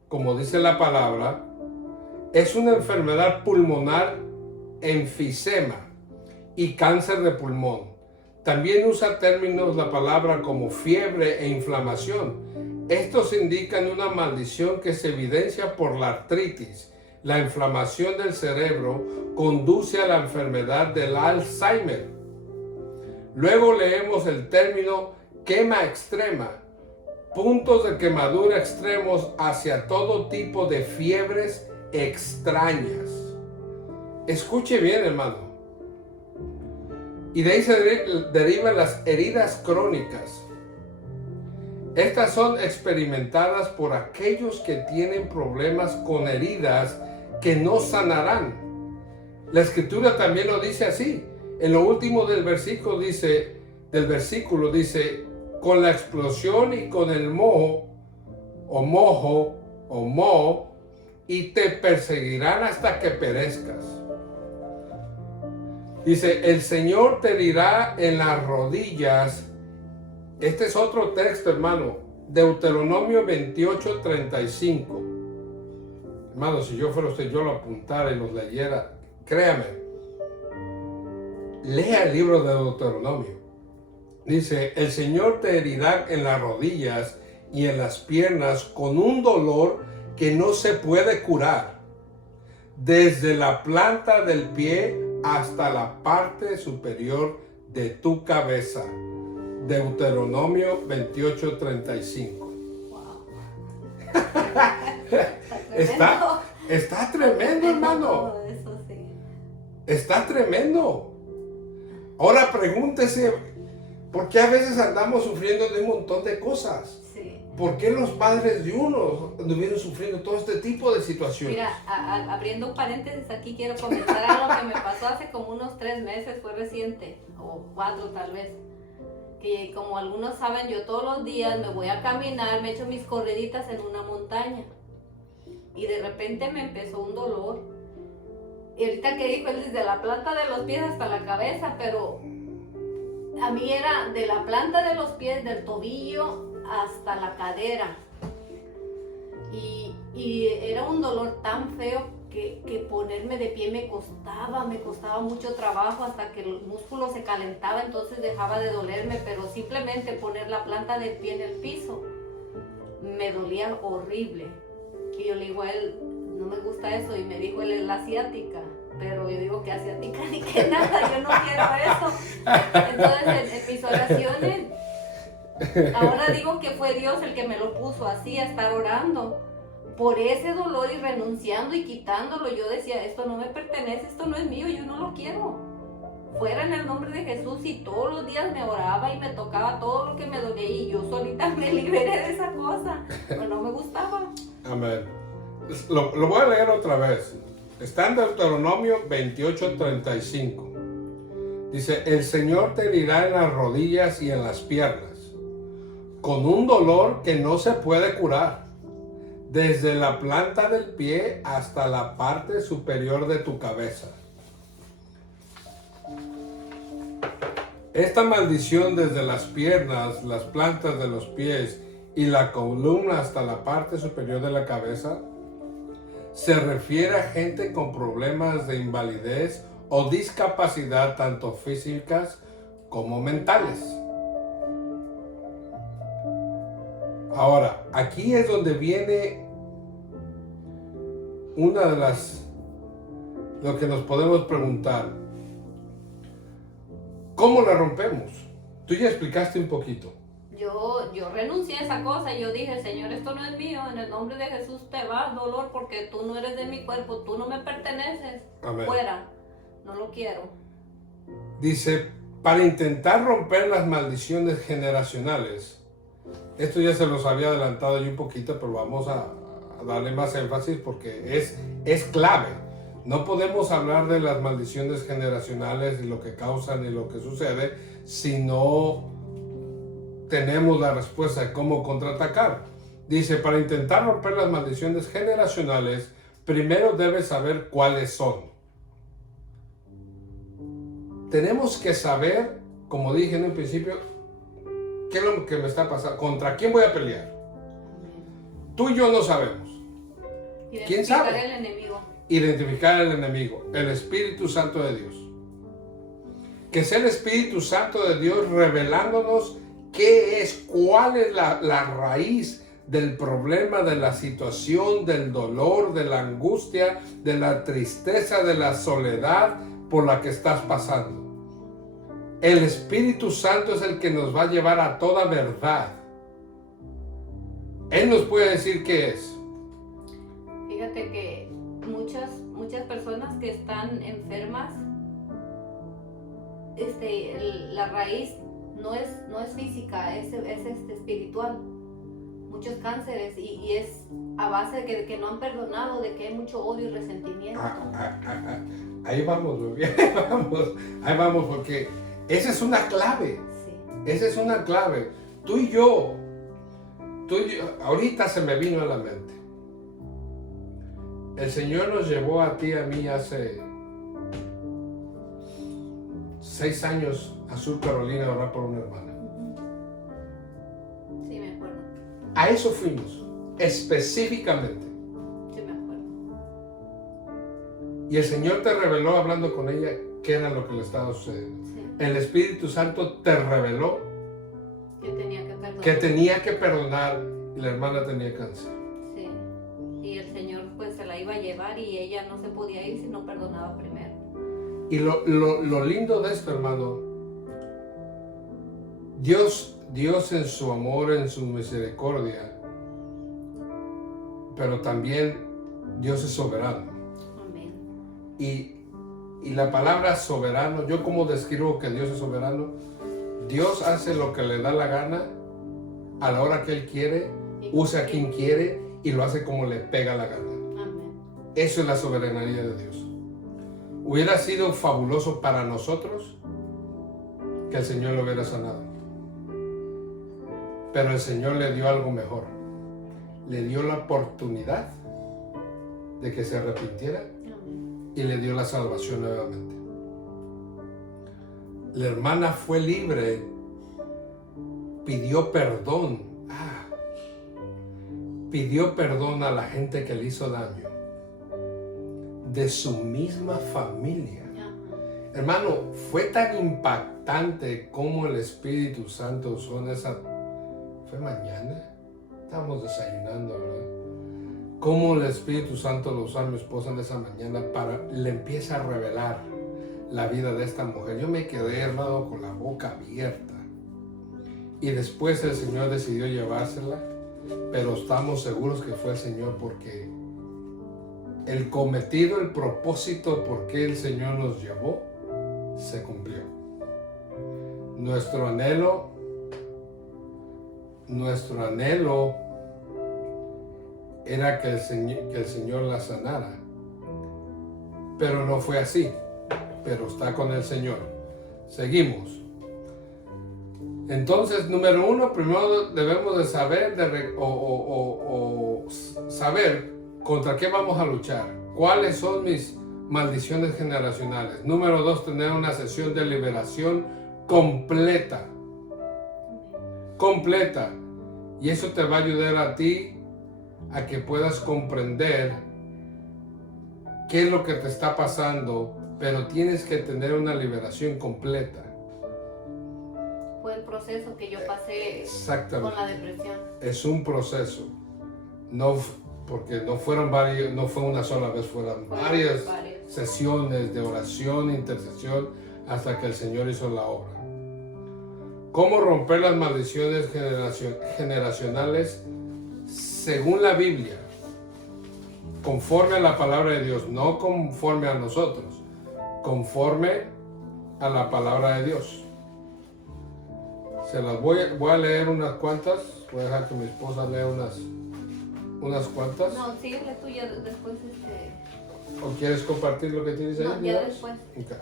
como dice la palabra, es una enfermedad pulmonar, enfisema y cáncer de pulmón. También usa términos la palabra como fiebre e inflamación. Estos indican una maldición que se evidencia por la artritis. La inflamación del cerebro conduce a la enfermedad del Alzheimer. Luego leemos el término quema extrema, puntos de quemadura extremos hacia todo tipo de fiebres extrañas. Escuche bien, hermano. Y de ahí se derivan las heridas crónicas. Estas son experimentadas por aquellos que tienen problemas con heridas que no sanarán. La escritura también lo dice así. En lo último del versículo dice, con la explosión y con el moho, y te perseguirán hasta que perezcas. Dice, el Señor te herirá en las rodillas. Este es otro texto, hermano. Deuteronomio 28, 35. Hermano, si yo fuera usted, yo lo apuntara y los leyera. Créame. Lea el libro de Deuteronomio. Dice, el Señor te herirá en las rodillas y en las piernas con un dolor que no se puede curar, desde la planta del pie hasta la parte superior de tu cabeza. Deuteronomio 28, 35. Wow. Está tremendo, hermano. Todo eso, sí. Está tremendo. Ahora pregúntese, ¿por qué a veces andamos sufriendo de un montón de cosas? Sí. ¿Por qué los padres de uno anduvieron sufriendo todo este tipo de situaciones? Mira, abriendo un paréntesis aquí, quiero comentar algo que me pasó hace como unos 3 meses, fue reciente, o 4 tal vez. Que como algunos saben, yo todos los días me voy a caminar, me echo mis corriditas en una montaña. Y de repente me empezó un dolor. Y ahorita que dijo él, desde la planta de los pies hasta la cabeza, pero a mí era de la planta de los pies, del tobillo hasta la cadera. Y era un dolor tan feo que ponerme de pie me costaba mucho trabajo hasta que el músculo se calentaba, entonces dejaba de dolerme, pero simplemente poner la planta del pie en el piso me dolía horrible. Y yo le digo a él, no me gusta eso, y me dijo él, es la asiática, pero yo digo que asiática ni que nada, yo no quiero eso. Entonces en mis oraciones, ahora digo que fue Dios el que me lo puso así, a estar orando, por ese dolor y renunciando y quitándolo, yo decía, esto no me pertenece, esto no es mío, yo no lo quiero. Fuera en el nombre de Jesús, y todos los días me oraba y me tocaba todo lo que me dolía y yo solita me liberé de esa cosa, pero no me gustaba. Amén. Lo voy a leer otra vez. Está en Deuteronomio 28:35. Dice, el Señor te herirá en las rodillas y en las piernas, con un dolor que no se puede curar, desde la planta del pie hasta la parte superior de tu cabeza. Esta maldición desde las piernas, las plantas de los pies y la columna hasta la parte superior de la cabeza se refiere a gente con problemas de invalidez o discapacidad tanto físicas como mentales. Ahora, aquí es donde viene una de lo que nos podemos preguntar. ¿Cómo la rompemos? Tú ya explicaste un poquito. Yo renuncié a esa cosa y yo dije, Señor, esto no es mío, en el nombre de Jesús te va, dolor, porque tú no eres de mi cuerpo, tú no me perteneces. Amén. Fuera, no lo quiero. Dice, para intentar romper las maldiciones generacionales, esto ya se los había adelantado yo un poquito, pero vamos a darle más énfasis porque es clave. No podemos hablar de las maldiciones generacionales y lo que causan y lo que sucede si no tenemos la respuesta de cómo contraatacar. Dice, para intentar romper las maldiciones generacionales, primero debes saber cuáles son. Tenemos que saber, como dije en un principio, qué es lo que me está pasando, contra quién voy a pelear. Tú y yo no sabemos. ¿Quién sabe? El enemigo. Identificar al enemigo, el Espíritu Santo de Dios. Que sea el Espíritu Santo de Dios revelándonos cuál es la raíz del problema, de la situación, del dolor, de la angustia, de la tristeza, de la soledad por la que estás pasando. El Espíritu Santo es el que nos va a llevar a toda verdad. Él nos puede decir qué es. Fíjate que muchas personas que están enfermas, la raíz no es física, es espiritual. Muchos cánceres y es a base de que no han perdonado, de que hay mucho odio y resentimiento. Ahí vamos, bebé, ahí vamos, porque esa es una clave. Sí. Esa es una clave. Tú y yo, ahorita se me vino a la mente. El Señor nos llevó a ti y a mí hace 6 años a Sur Carolina a orar por una hermana. Sí, me acuerdo. A eso fuimos, específicamente. Sí, me acuerdo. Y el Señor te reveló hablando con ella qué era lo que le estaba sucediendo. Sí. El Espíritu Santo te reveló que tenía que perdonar y la hermana tenía cáncer. Sí. Y el Señor pues se la iba a llevar y ella no se podía ir si no perdonaba primero. Y lo lindo de esto, hermano, Dios en su amor, en su misericordia, pero también Dios es soberano. Amén. Y la palabra soberano, yo como describo que Dios es soberano, Dios hace lo que le da la gana, a la hora que Él quiere, usa a quien quiere y lo hace como le pega la gana. Amén. Eso es la soberanía de Dios. Hubiera sido fabuloso para nosotros que el Señor lo hubiera sanado. Pero el Señor le dio algo mejor. Le dio la oportunidad de que se arrepintiera y le dio la salvación nuevamente. La hermana fue libre, pidió perdón. Pidió perdón a la gente que le hizo daño, de su misma familia. Hermano, fue tan impactante como el Espíritu Santo usó en esa... ¿Fue mañana? Estábamos desayunando, ¿verdad? Cómo el Espíritu Santo lo usó a mi esposa en esa mañana le empieza a revelar la vida de esta mujer. Yo me quedé, hermano, con la boca abierta. Y después el Señor decidió llevársela pero estamos seguros que fue el Señor, porque el cometido, el propósito por qué el Señor nos llevó, se cumplió. Nuestro anhelo era que el Señor la sanara, pero no fue así, pero está con el Señor. Seguimos. Entonces, número uno, primero debemos de saber saber contra qué vamos a luchar, cuáles son mis maldiciones generacionales. Número dos, tener una sesión de liberación completa. Y eso te va a ayudar a ti a que puedas comprender qué es lo que te está pasando, pero tienes que tener una liberación completa. Fue el proceso que yo pasé Exactamente. con la depresión. Es un proceso, no, porque no fue una sola vez, fueron varias sesiones de oración, intercesión, hasta que el Señor hizo la obra. ¿Cómo romper las maldiciones generacionales según la Biblia? Conforme a la palabra de Dios, no conforme a nosotros, conforme a la palabra de Dios. Se las voy a leer unas cuantas. Voy a dejar que mi esposa lea unas cuantas. No, síguele tú ya después. ¿O quieres compartir lo que tienes ahí? No, ya después. Okay.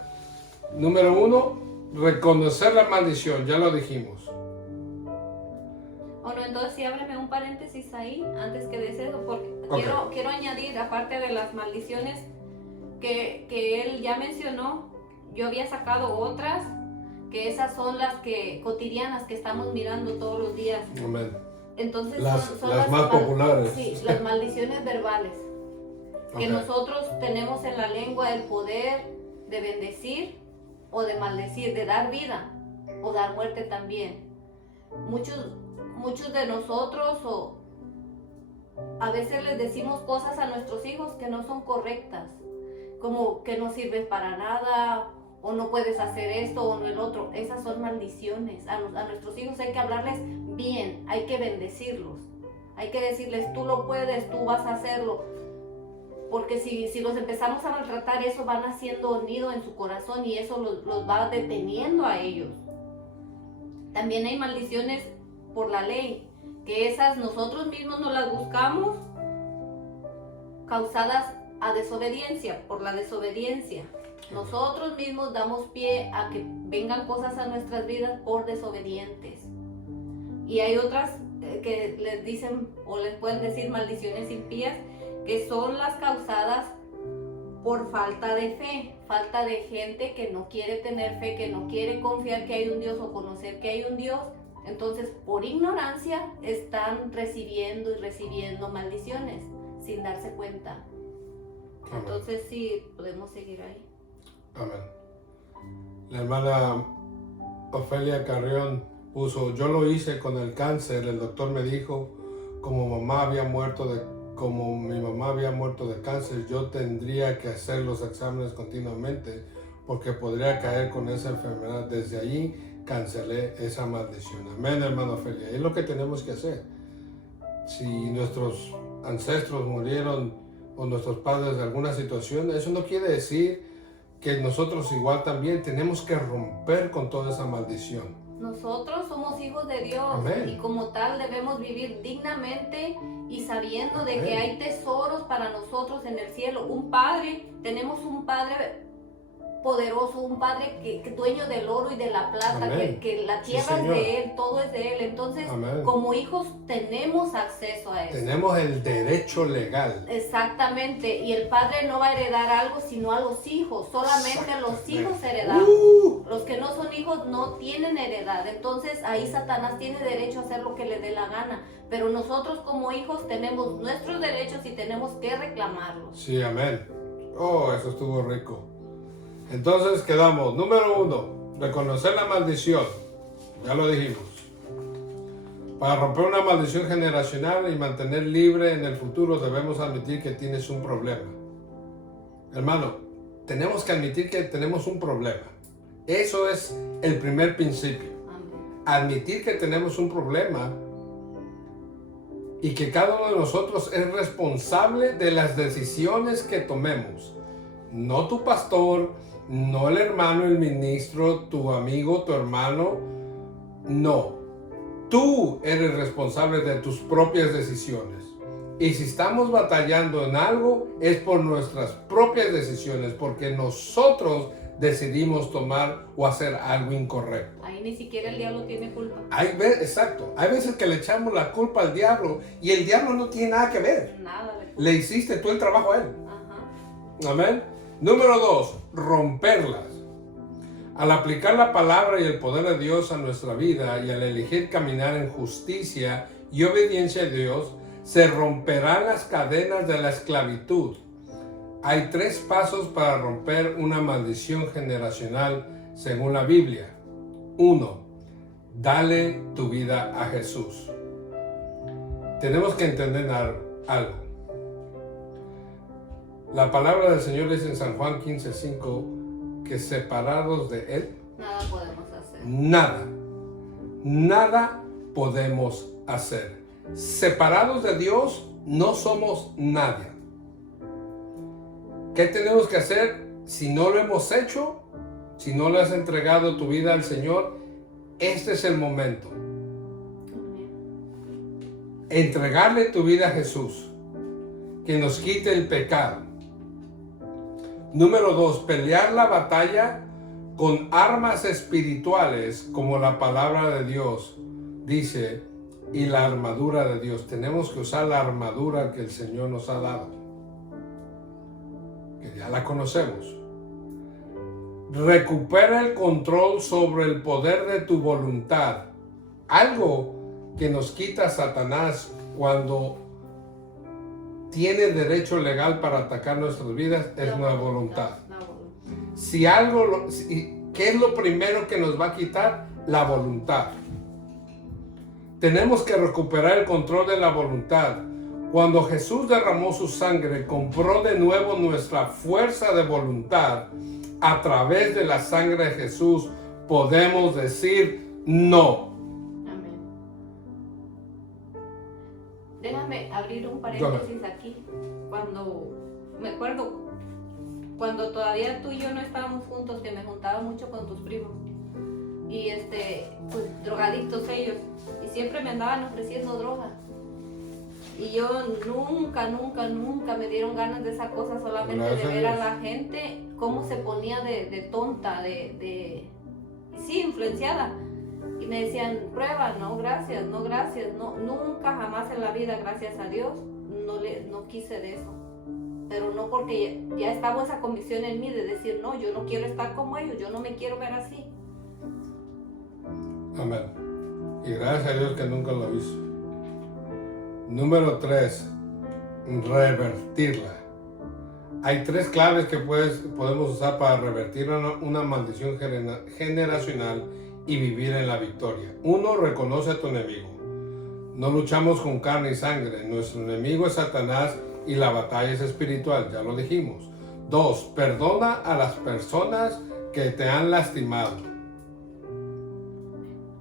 Número uno, reconocer la maldición. Ya lo dijimos. Bueno, entonces sí, ábreme un paréntesis ahí, antes que des eso, porque Okay. quiero añadir, aparte de las maldiciones que él ya mencionó, yo había sacado otras, que esas son las que cotidianas que estamos mirando todos los días. Amén. Entonces son las más populares. Sí, las maldiciones verbales. Que Okay. nosotros tenemos en la lengua el poder de bendecir o de maldecir, de dar vida o dar muerte también. Muchos de nosotros a veces les decimos cosas a nuestros hijos que no son correctas, como que no sirves para nada, o no puedes hacer esto o no el otro. Esas son maldiciones. A nuestros hijos hay que hablarles bien, hay que bendecirlos, hay que decirles tú lo puedes, tú vas a hacerlo, porque si los empezamos a maltratar, eso van haciendo nido en su corazón y eso los va deteniendo a ellos. También hay maldiciones por la ley, que esas nosotros mismos no las buscamos, causadas a desobediencia, por la desobediencia. Nosotros mismos damos pie a que vengan cosas a nuestras vidas por desobedientes. Y hay otras que les dicen o les pueden decir maldiciones impías, que son las causadas por falta de fe, falta de gente que no quiere tener fe, que no quiere confiar que hay un Dios o conocer que hay un Dios. Entonces, por ignorancia, están recibiendo y recibiendo maldiciones sin darse cuenta. Amén. Entonces, sí, podemos seguir ahí. Amén. La hermana Ofelia Carrión puso: yo lo hice con el cáncer. El doctor me dijo, como mi mamá había muerto de cáncer, yo tendría que hacer los exámenes continuamente porque podría caer con esa enfermedad. Desde allí cancelé esa maldición. Amén, hermano Ofelia. Es lo que tenemos que hacer. Si nuestros ancestros murieron o nuestros padres de alguna situación, eso no quiere decir que nosotros igual también tenemos que romper con toda esa maldición. Nosotros somos hijos de Dios. Amén. Y como tal debemos vivir dignamente y sabiendo de Amén. que hay tesoros para nosotros en el cielo. Tenemos un Padre poderoso, un Padre que dueño del oro y de la plata, que la tierra es de Él, todo es de Él. Entonces, Amén. Como hijos tenemos acceso a eso. Tenemos el derecho legal. Exactamente, y el Padre no va a heredar algo sino a los hijos, solamente los hijos heredamos. Los que no son hijos no tienen heredad, entonces ahí Satanás tiene derecho a hacer lo que le dé la gana, pero nosotros como hijos tenemos nuestros derechos y tenemos que reclamarlos. Sí, amén. Oh, eso estuvo rico. Entonces quedamos, número 1, reconocer la maldición. Ya lo dijimos. Para romper una maldición generacional y mantener libre en el futuro, debemos admitir que tienes un problema. Hermano, tenemos que admitir que tenemos un problema. Eso es el primer principio. Amén. Admitir que tenemos un problema y que cada uno de nosotros es responsable de las decisiones que tomemos. No tu pastor, no el hermano, el ministro, tu amigo, tu hermano. No. Tú eres responsable de tus propias decisiones. Y si estamos batallando en algo, es por nuestras propias decisiones, porque nosotros decidimos tomar o hacer algo incorrecto. Ahí ni siquiera el diablo tiene culpa. Exacto. Hay veces que le echamos la culpa al diablo y el diablo no tiene nada que ver. Nada. Le hiciste tú el trabajo a él. Ajá. Amén. Número 2, romperlas. Al aplicar la palabra y el poder de Dios a nuestra vida y al elegir caminar en justicia y obediencia a Dios, se romperán las cadenas de la esclavitud. Hay 3 pasos para romper una maldición generacional según la Biblia. 1. Dale tu vida a Jesús. Tenemos que entender algo. La palabra del Señor dice en San Juan 15:5 que separados de Él, nada podemos hacer. Nada podemos hacer. Separados de Dios no somos nadie. ¿Qué tenemos que hacer si no lo hemos hecho? Si no le has entregado tu vida al Señor, este es el momento. Entregarle tu vida a Jesús, que nos quite el pecado. Número 2, pelear la batalla con armas espirituales, como la palabra de Dios dice, y la armadura de Dios. Tenemos que usar la armadura que el Señor nos ha dado, que ya la conocemos. Recupera el control sobre el poder de tu voluntad. Algo que nos quita Satanás cuando tiene derecho legal para atacar nuestras vidas es la voluntad. ¿Qué es lo primero que nos va a quitar? La voluntad. Tenemos que recuperar el control de la voluntad. Cuando Jesús derramó su sangre, compró de nuevo nuestra fuerza de voluntad. A través de la sangre de Jesús podemos decir no. Déjame abrir un paréntesis aquí. Me acuerdo cuando todavía tú y yo no estábamos juntos, que me juntaba mucho con tus primos y pues drogadictos ellos, y siempre me andaban ofreciendo droga, y yo nunca me dieron ganas de esa cosa, solamente de ver a la gente cómo se ponía de tonta, sí, influenciada. Y me decían, prueba, no gracias, no, nunca jamás en la vida, gracias a Dios, no quise de eso. Pero no porque ya estaba esa convicción en mí de decir, no, yo no quiero estar como ellos, yo no me quiero ver así. Amén. Y gracias a Dios que nunca lo hizo. Número 3, revertirla. Hay 3 claves que podemos usar para revertir una maldición generacional y vivir en la victoria. 1, reconoce a tu enemigo. No luchamos con carne y sangre. Nuestro enemigo es Satanás y la batalla es espiritual, ya lo dijimos. 2, perdona a las personas que te han lastimado.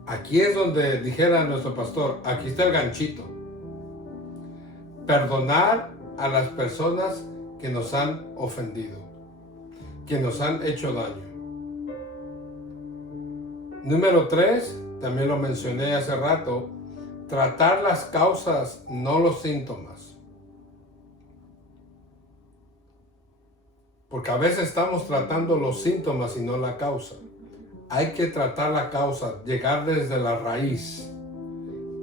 Aquí es donde dijera nuestro pastor, aquí está el ganchito. Perdonar a las personas que nos han ofendido, que nos han hecho daño. Número 3, también lo mencioné hace rato, tratar las causas, no los síntomas. Porque a veces estamos tratando los síntomas y no la causa. Hay que tratar la causa, llegar desde la raíz.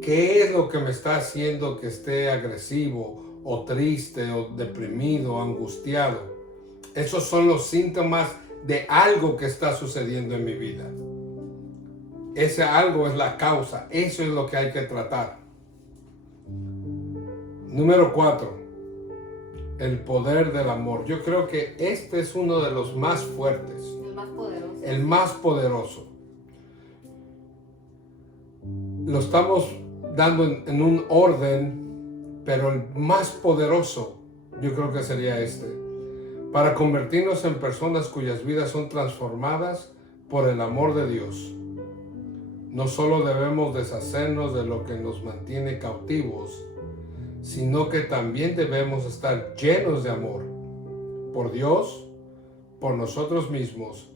¿Qué es lo que me está haciendo que esté agresivo o triste o deprimido o angustiado? Esos son los síntomas de algo que está sucediendo en mi vida. Ese algo es la causa, eso es lo que hay que tratar. Número 4, el poder del amor. Yo creo que este es uno de los más fuertes. El más poderoso. Lo estamos dando en un orden, pero el más poderoso yo creo que sería este. Para convertirnos en personas cuyas vidas son transformadas por el amor de Dios. No solo debemos deshacernos de lo que nos mantiene cautivos, sino que también debemos estar llenos de amor por Dios, por nosotros mismos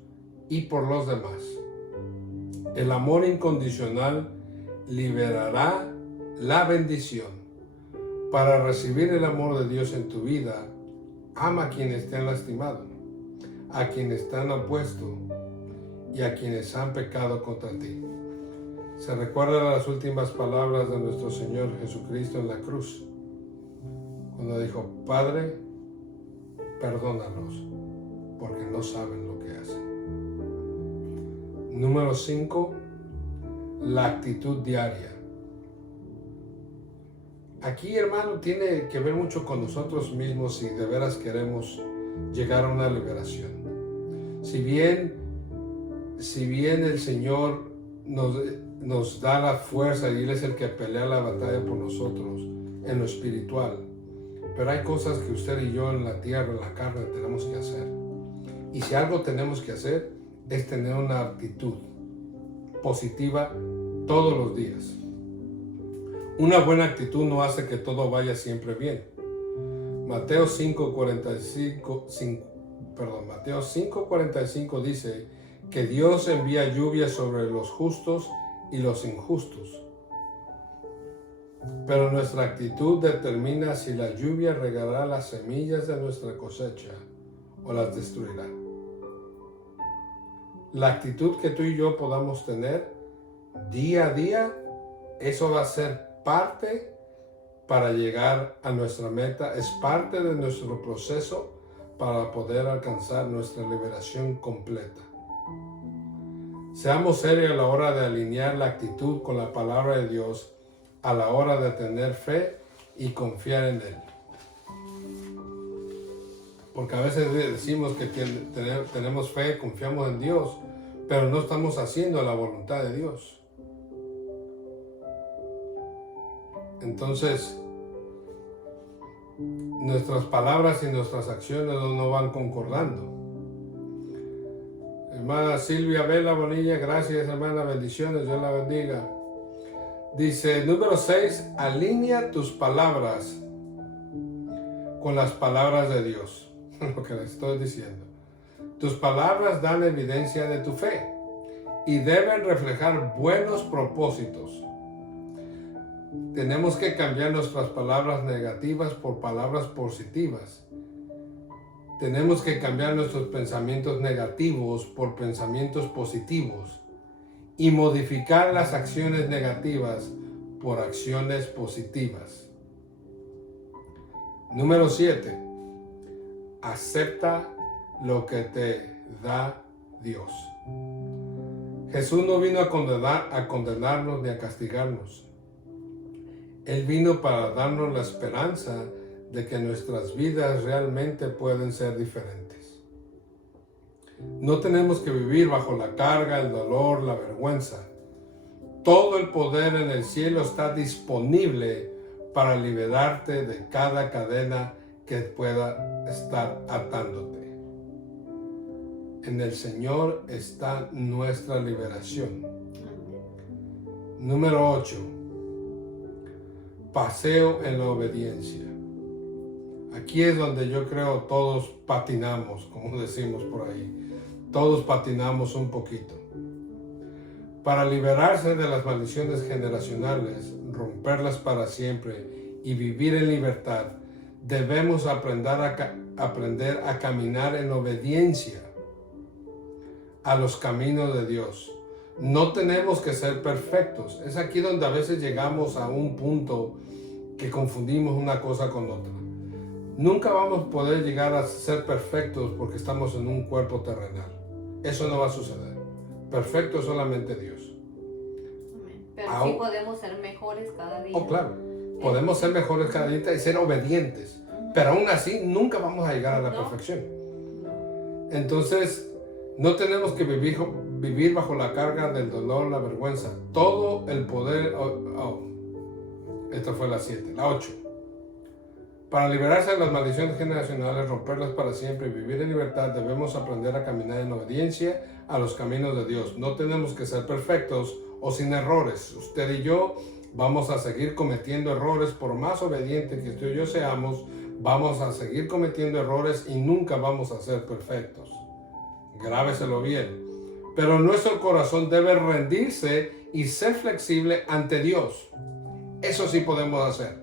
y por los demás. El amor incondicional liberará la bendición. Para recibir el amor de Dios en tu vida, ama a quienes te han lastimado, a quienes te han opuesto y a quienes han pecado contra ti. Se recuerdan las últimas palabras de nuestro Señor Jesucristo en la cruz, cuando dijo: Padre, perdónalos, porque no saben lo que hacen. Número 5, la actitud diaria. Aquí, hermano, tiene que ver mucho con nosotros mismos si de veras queremos llegar a una liberación. Si bien el Señor nos da la fuerza y Él es el que pelea la batalla por nosotros en lo espiritual, pero hay cosas que usted y yo en la tierra, en la carne, tenemos que hacer. Y si algo tenemos que hacer es tener una actitud positiva todos los días. Una buena actitud no hace que todo vaya siempre bien. Mateo 5:45 dice que Dios envía lluvia sobre los justos y los injustos. Pero nuestra actitud determina si la lluvia regará las semillas de nuestra cosecha o las destruirá. La actitud que tú y yo podamos tener día a día, eso va a ser parte para llegar a nuestra meta, es parte de nuestro proceso para poder alcanzar nuestra liberación completa. Seamos serios a la hora de alinear la actitud con la palabra de Dios, a la hora de tener fe y confiar en Él. Porque a veces decimos que tenemos fe, confiamos en Dios, pero no estamos haciendo la voluntad de Dios. Entonces, nuestras palabras y nuestras acciones no van concordando. Hermana Silvia Vela Bonilla, gracias hermana, bendiciones, Dios la bendiga. Dice, número 6, alinea tus palabras con las palabras de Dios. Lo que les estoy diciendo. Tus palabras dan evidencia de tu fe y deben reflejar buenos propósitos. Tenemos que cambiar nuestras palabras negativas por palabras positivas. Tenemos que cambiar nuestros pensamientos negativos por pensamientos positivos y modificar las acciones negativas por acciones positivas. Número 7. Acepta lo que te da Dios. Jesús no vino a condenarnos ni a castigarnos. Él vino para darnos la esperanza de que nuestras vidas realmente pueden ser diferentes. No tenemos que vivir bajo la carga, el dolor, la vergüenza. Todo el poder en el cielo está disponible para liberarte de cada cadena que pueda estar atándote. En el Señor está nuestra liberación. Número 8. Paseo en la obediencia. Aquí es donde yo creo todos patinamos, como decimos por ahí. Todos patinamos un poquito. Para liberarse de las maldiciones generacionales, romperlas para siempre y vivir en libertad, debemos aprender a caminar en obediencia a los caminos de Dios. No tenemos que ser perfectos. Es aquí donde a veces llegamos a un punto que confundimos una cosa con otra. Nunca vamos a poder llegar a ser perfectos porque estamos en un cuerpo terrenal. Eso no va a suceder. Perfecto es solamente Dios. Pero sí podemos ser mejores cada día. Oh, claro. Podemos ser mejores cada día y ser obedientes. Pero aún así nunca vamos a llegar a la perfección. Entonces, no tenemos que vivir bajo la carga del dolor, la vergüenza. Todo el poder... Esta fue la 7. La 8. Para liberarse de las maldiciones generacionales, romperlas para siempre y vivir en libertad, debemos aprender a caminar en obediencia a los caminos de Dios. No tenemos que ser perfectos o sin errores. Usted y yo Vamos a seguir cometiendo errores, por más obedientes que tú y yo seamos, vamos a seguir cometiendo errores y nunca vamos a ser perfectos. Grábeselo bien. Pero nuestro corazón debe rendirse y ser flexible ante Dios. Eso sí podemos hacer.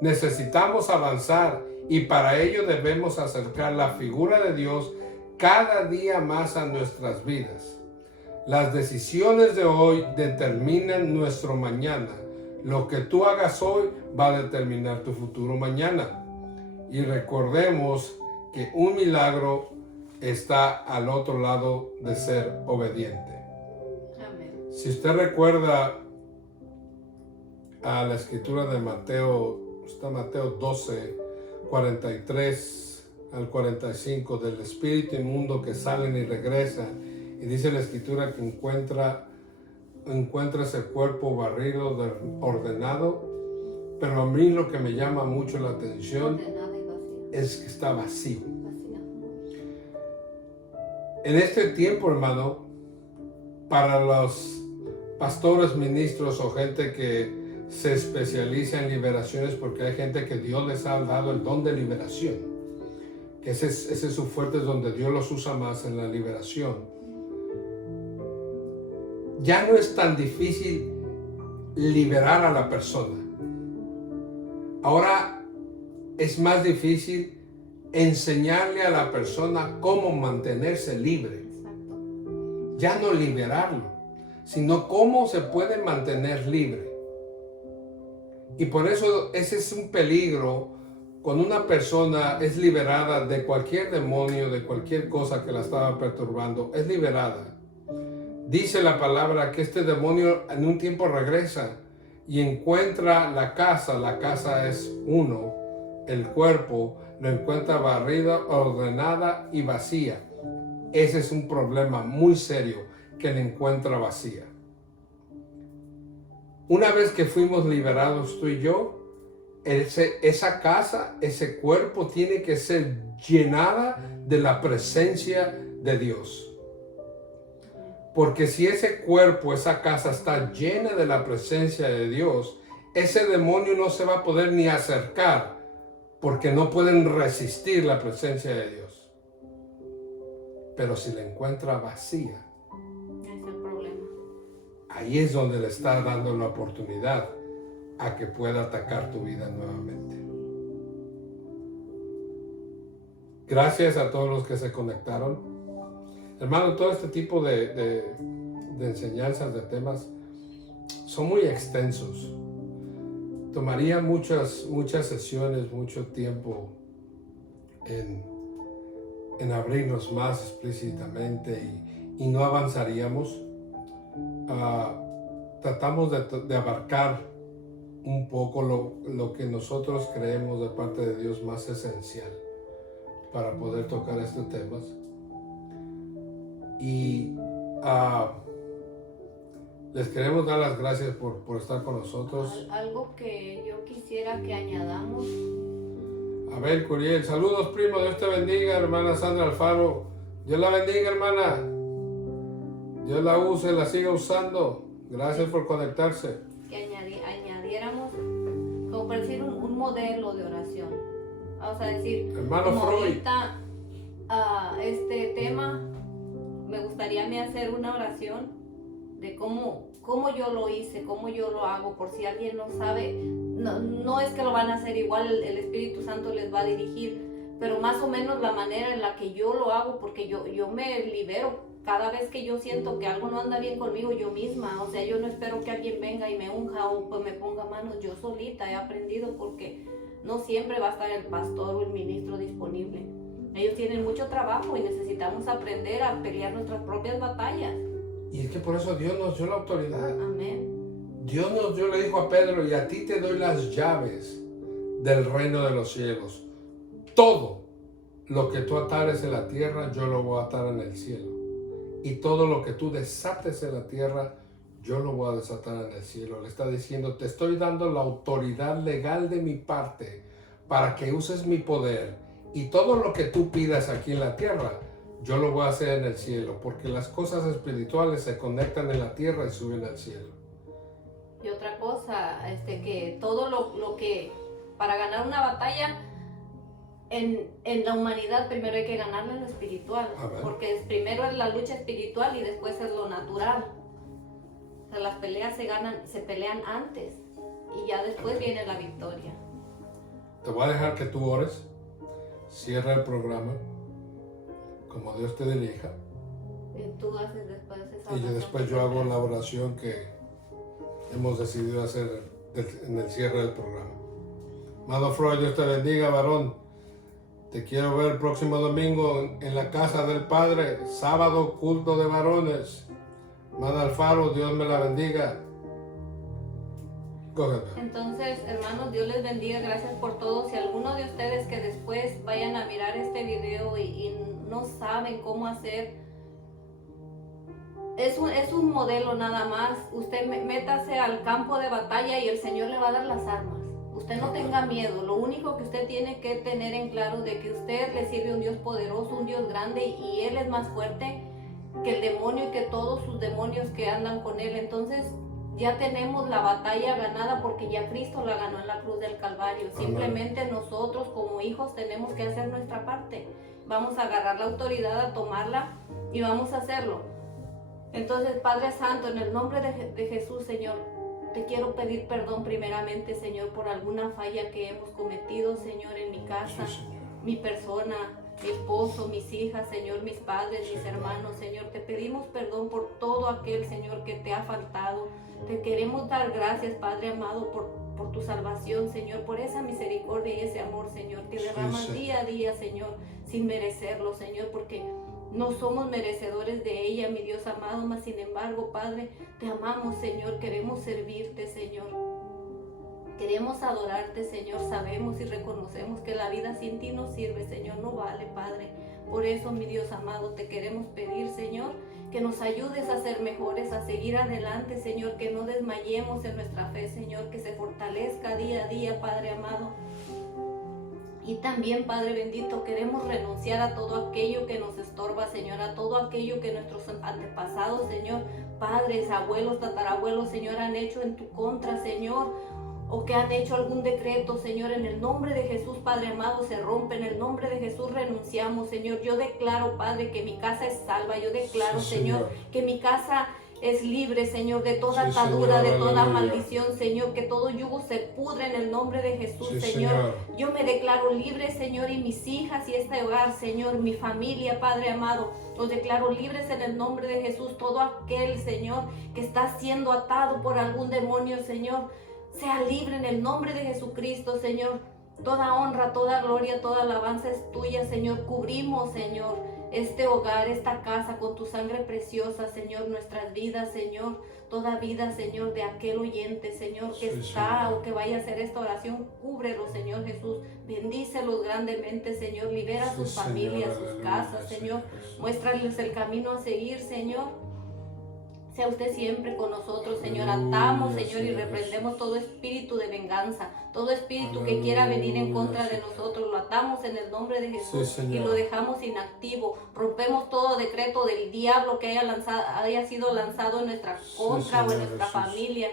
Necesitamos avanzar y para ello debemos acercar la figura de Dios cada día más a nuestras vidas. Las decisiones de hoy determinan nuestro mañana. Lo que tú hagas hoy va a determinar tu futuro mañana. Y recordemos que un milagro está al otro lado de ser obediente. Amén. Si usted recuerda a la escritura de Mateo, está Mateo 12, 43 al 45, del espíritu inmundo que salen y regresan, y dice la escritura que encuentra ese cuerpo barrido, ordenado, pero a mí lo que me llama mucho la atención es que está vacío. En este tiempo, hermano, para los pastores, ministros o gente que se especializa en liberaciones, porque hay gente que Dios les ha dado el don de liberación, que ese es su fuerte, es donde Dios los usa más, en la liberación. Ya no es tan difícil liberar a la persona. Ahora es más difícil enseñarle a la persona cómo mantenerse libre. Exacto. Ya no liberarlo, sino cómo se puede mantener libre. Y por eso ese es un peligro cuando una persona es liberada de cualquier demonio, de cualquier cosa que la estaba perturbando, es liberada. Dice la palabra que este demonio en un tiempo regresa y encuentra la casa es uno, el cuerpo, lo encuentra barrida, ordenada y vacía. Ese es un problema muy serio, que la encuentra vacía. Una vez que fuimos liberados tú y yo, esa casa, ese cuerpo tiene que ser llenada de la presencia de Dios. Porque si ese cuerpo, esa casa está llena de la presencia de Dios, ese demonio no se va a poder ni acercar, porque no pueden resistir la presencia de Dios. Pero si la encuentra vacía, Es el problema. ahí es donde le está dando la oportunidad a que pueda atacar tu vida nuevamente. Gracias a todos los que se conectaron. Hermano, todo este tipo de enseñanzas, de temas, son muy extensos. Tomaría muchas sesiones, mucho tiempo en abrirnos más explícitamente y no avanzaríamos. Tratamos de abarcar un poco lo que nosotros creemos de parte de Dios más esencial para poder tocar estos temas. Y les queremos dar las gracias por estar con nosotros. Algo que yo quisiera que añadamos. Abel Curiel, saludos primo, Dios te bendiga, hermana Sandra Alfaro. Dios la bendiga, hermana. Dios la use, la siga usando. Gracias por conectarse. Que añadiéramos, como por decir, un modelo de oración. Vamos a decir, Hermano como Freud. ahorita este tema, me gustaría a mí hacer una oración de cómo yo lo hice, cómo yo lo hago, por si alguien no sabe. No es que lo van a hacer igual, el Espíritu Santo les va a dirigir, pero más o menos la manera en la que yo lo hago, porque yo me libero cada vez que yo siento que algo no anda bien conmigo, yo misma. O sea, yo no espero que alguien venga y me unja o pues me ponga manos. Yo solita he aprendido, porque no siempre va a estar el pastor o el ministro disponible. Ellos tienen mucho trabajo y necesitamos aprender a pelear nuestras propias batallas. Y es que por eso Dios nos dio la autoridad. Amén. Dios nos dio, le dijo a Pedro, y a ti te doy las llaves del reino de los cielos. Todo lo que tú atares en la tierra, yo lo voy a atar en el cielo. Y todo lo que tú desates en la tierra, yo lo voy a desatar en el cielo. Le está diciendo, te estoy dando la autoridad legal de mi parte para que uses mi poder. Y todo lo que tú pidas aquí en la tierra, yo lo voy a hacer en el cielo. Porque las cosas espirituales se conectan en la tierra y suben al cielo. Y otra cosa, que todo lo que para ganar una batalla en la humanidad primero hay que ganarla en lo espiritual, porque primero es la lucha espiritual y después es lo natural. O sea, las peleas se pelean antes y ya después viene la victoria. Te voy a dejar que tú ores, cierra el programa como Dios te dirija. Y tú haces después esa oración. Y después yo hago la oración que hemos decidido hacer en el cierre del programa. Amado Freud, Dios te bendiga, varón. Te quiero ver el próximo domingo en la casa del Padre, sábado, culto de varones. Amada Alfaro, Dios me la bendiga. Cógeme. Entonces, hermanos, Dios les bendiga, gracias por todo. Si alguno de ustedes que después vayan a mirar este video y no saben cómo hacer, es un modelo nada más. Usted métase al campo de batalla y el Señor le va a dar las armas. Usted no tenga miedo, lo único que usted tiene que tener en claro de que usted le sirve a un Dios poderoso, un Dios grande, y Él es más fuerte que el demonio y que todos sus demonios que andan con Él. Entonces ya tenemos la batalla ganada porque ya Cristo la ganó en la cruz del Calvario. Simplemente nosotros como hijos tenemos que hacer nuestra parte. Vamos a agarrar la autoridad, a tomarla y vamos a hacerlo. Entonces, Padre Santo, en el nombre de Jesús, Señor, te quiero pedir perdón primeramente, Señor, por alguna falla que hemos cometido, Señor, en mi casa, mi persona, mi esposo, mis hijas, Señor, mis padres, mis hermanos, Señor. Te pedimos perdón por todo aquel, Señor, que te ha faltado. Te queremos dar gracias, Padre amado, por tu salvación, Señor, por esa misericordia y ese amor, Señor, que derramas día a día, Señor, sin merecerlo, Señor, porque no somos merecedores de ella, mi Dios amado, mas sin embargo, Padre, te amamos, Señor, queremos servirte, Señor. Queremos adorarte, Señor, sabemos y reconocemos que la vida sin ti no sirve, Señor, no vale, Padre. Por eso, mi Dios amado, te queremos pedir, Señor, que nos ayudes a ser mejores, a seguir adelante, Señor, que no desmayemos en nuestra fe, Señor, que se fortalezca día a día, Padre amado. Y también, Padre bendito, queremos renunciar a todo aquello que nos estorba, Señor, a todo aquello que nuestros antepasados, Señor, padres, abuelos, tatarabuelos, Señor, han hecho en tu contra, Señor, o que han hecho algún decreto, Señor. En el nombre de Jesús, Padre amado, se rompe. En el nombre de Jesús renunciamos, Señor. Yo declaro, Padre, que mi casa es salva. Yo declaro, Señor, que mi casa es libre, Señor, de toda atadura, de toda maldición, Señor, que todo yugo se pudre en el nombre de Jesús, Señor. Yo me declaro libre, Señor, y mis hijas y este hogar, Señor, mi familia, Padre amado, los declaro libres en el nombre de Jesús. Todo aquel, Señor, que está siendo atado por algún demonio, Señor, sea libre en el nombre de Jesucristo, Señor. Toda honra, toda gloria, toda alabanza es tuya, Señor. Cubrimos, Señor, este hogar, esta casa con tu sangre preciosa, Señor, nuestras vidas, Señor, toda vida, Señor, de aquel oyente, Señor, que está o que vaya a hacer esta oración, cúbrelo, Señor Jesús, bendícelos grandemente, Señor, libera a sus familias, sus casas, Señor, muéstrales el camino a seguir, Señor. Sea usted siempre con nosotros, Señor. Atamos, Señor, y reprendemos todo espíritu de venganza, todo espíritu que quiera venir en contra de nosotros. Lo atamos en el nombre de Jesús y lo dejamos inactivo. Rompemos todo decreto del diablo que haya sido lanzado en nuestra contra o en nuestra familia.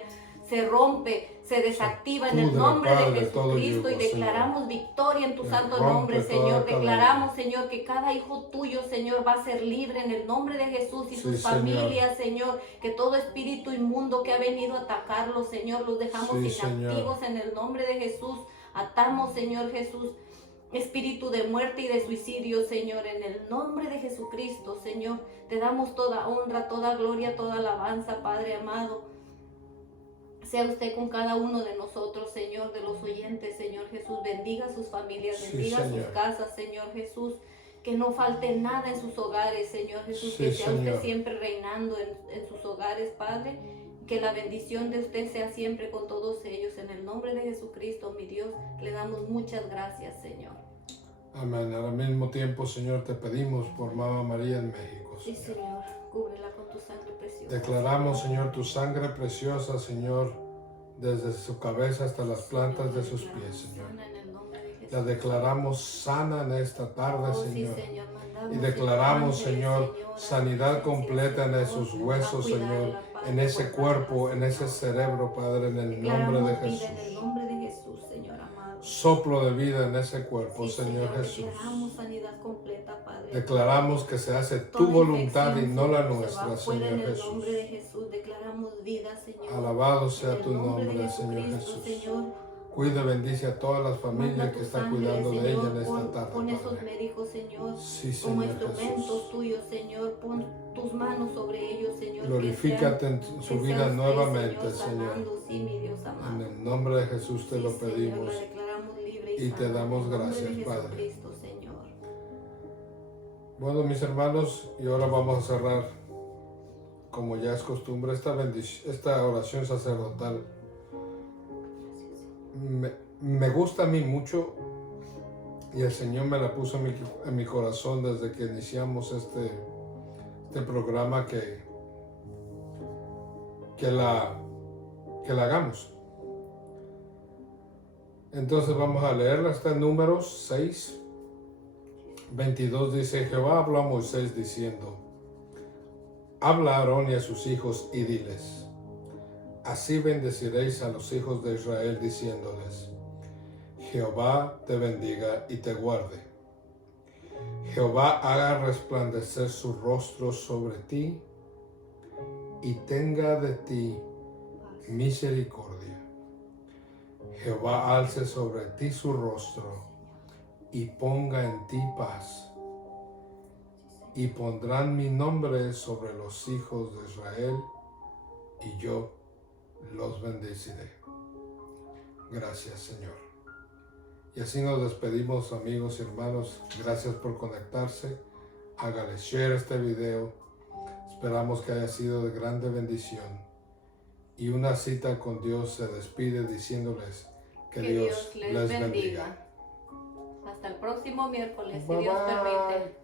Se rompe, se desactiva en el nombre de Jesucristo y declaramos victoria en tu santo nombre, Señor. Declaramos, Señor, que cada hijo tuyo, Señor, va a ser libre en el nombre de Jesús y sus familias, Señor. Que todo espíritu inmundo que ha venido a atacarlos, Señor, los dejamos inactivos en el nombre de Jesús. Atamos, Señor Jesús, espíritu de muerte y de suicidio, Señor, en el nombre de Jesucristo, Señor. Te damos toda honra, toda gloria, toda alabanza, Padre amado. Sea usted con cada uno de nosotros, Señor, de los oyentes, Señor Jesús. Bendiga sus familias, bendiga sus casas, Señor Jesús. Que no falte nada en sus hogares, Señor Jesús. Que sea usted siempre reinando en sus hogares, Padre. Que la bendición de usted sea siempre con todos ellos. En el nombre de Jesucristo, mi Dios, le damos muchas gracias, Señor. Amén. Al mismo tiempo, Señor, te pedimos por Mamá María en México, Señor. Sí, Señor. Cúbrela con tu sangre preciosa. Declaramos, Señor, tu sangre preciosa, Señor, desde su cabeza hasta las plantas de sus pies, Señor. La declaramos sana en esta tarde, Señor. Y declaramos, Señor, sanidad completa en esos huesos, Señor, en ese cuerpo, en ese cerebro, Padre, en el nombre de Declaramos vida en el Jesús. nombre de Jesús, Señor amado. Soplo de vida en ese cuerpo, Sí, Señor Jesús. Declaramos sanidad completa, Padre. Declaramos que se hace tu Toda voluntad y infección, no la Señor, se va nuestra, fuera Señor en el nombre de Jesús. Jesús. Declaramos vida, Señor. Alabado sea En el tu nombre, de Señor Jesucristo, Jesús. Señor. Cuida, bendice a todas las Manda familias tu que están sangre, cuidando de Señor. ella en esta tarde, Pon esos Padre. médicos, Señor, Sí, como Señor instrumentos Jesús. tuyos, Señor. Pon tus manos sobre ellos, Señor. Glorifícate en su que vida sea usted, nuevamente, sanando, Señor. sí, mi Dios amado. En el nombre de Jesús te Sí, lo Señor, pedimos la declaramos libre y te sana, damos en el nombre gracias, de Padre. Jesucristo, Señor. Bueno, mis hermanos, y ahora vamos a cerrar, como ya es costumbre, esta oración sacerdotal. Me gusta a mí mucho y el Señor me la puso en mi corazón desde que iniciamos este programa que la hagamos. Entonces vamos a leerla. Está en Números 6, 22. Dice: Jehová habló a Moisés diciendo: habla a Aarón y a sus hijos y diles: así bendeciréis a los hijos de Israel diciéndoles: Jehová te bendiga y te guarde. Jehová haga resplandecer su rostro sobre ti y tenga de ti misericordia. Jehová alce sobre ti su rostro y ponga en ti paz. Y pondrán mi nombre sobre los hijos de Israel y yo los bendeciré. Gracias, Señor. Y así nos despedimos, amigos y hermanos. Gracias por conectarse. Hágale share este video. Esperamos que haya sido de grande bendición. Y una cita con Dios se despide diciéndoles que Dios les bendiga. Hasta el próximo miércoles, si Bye, Dios bye. permite.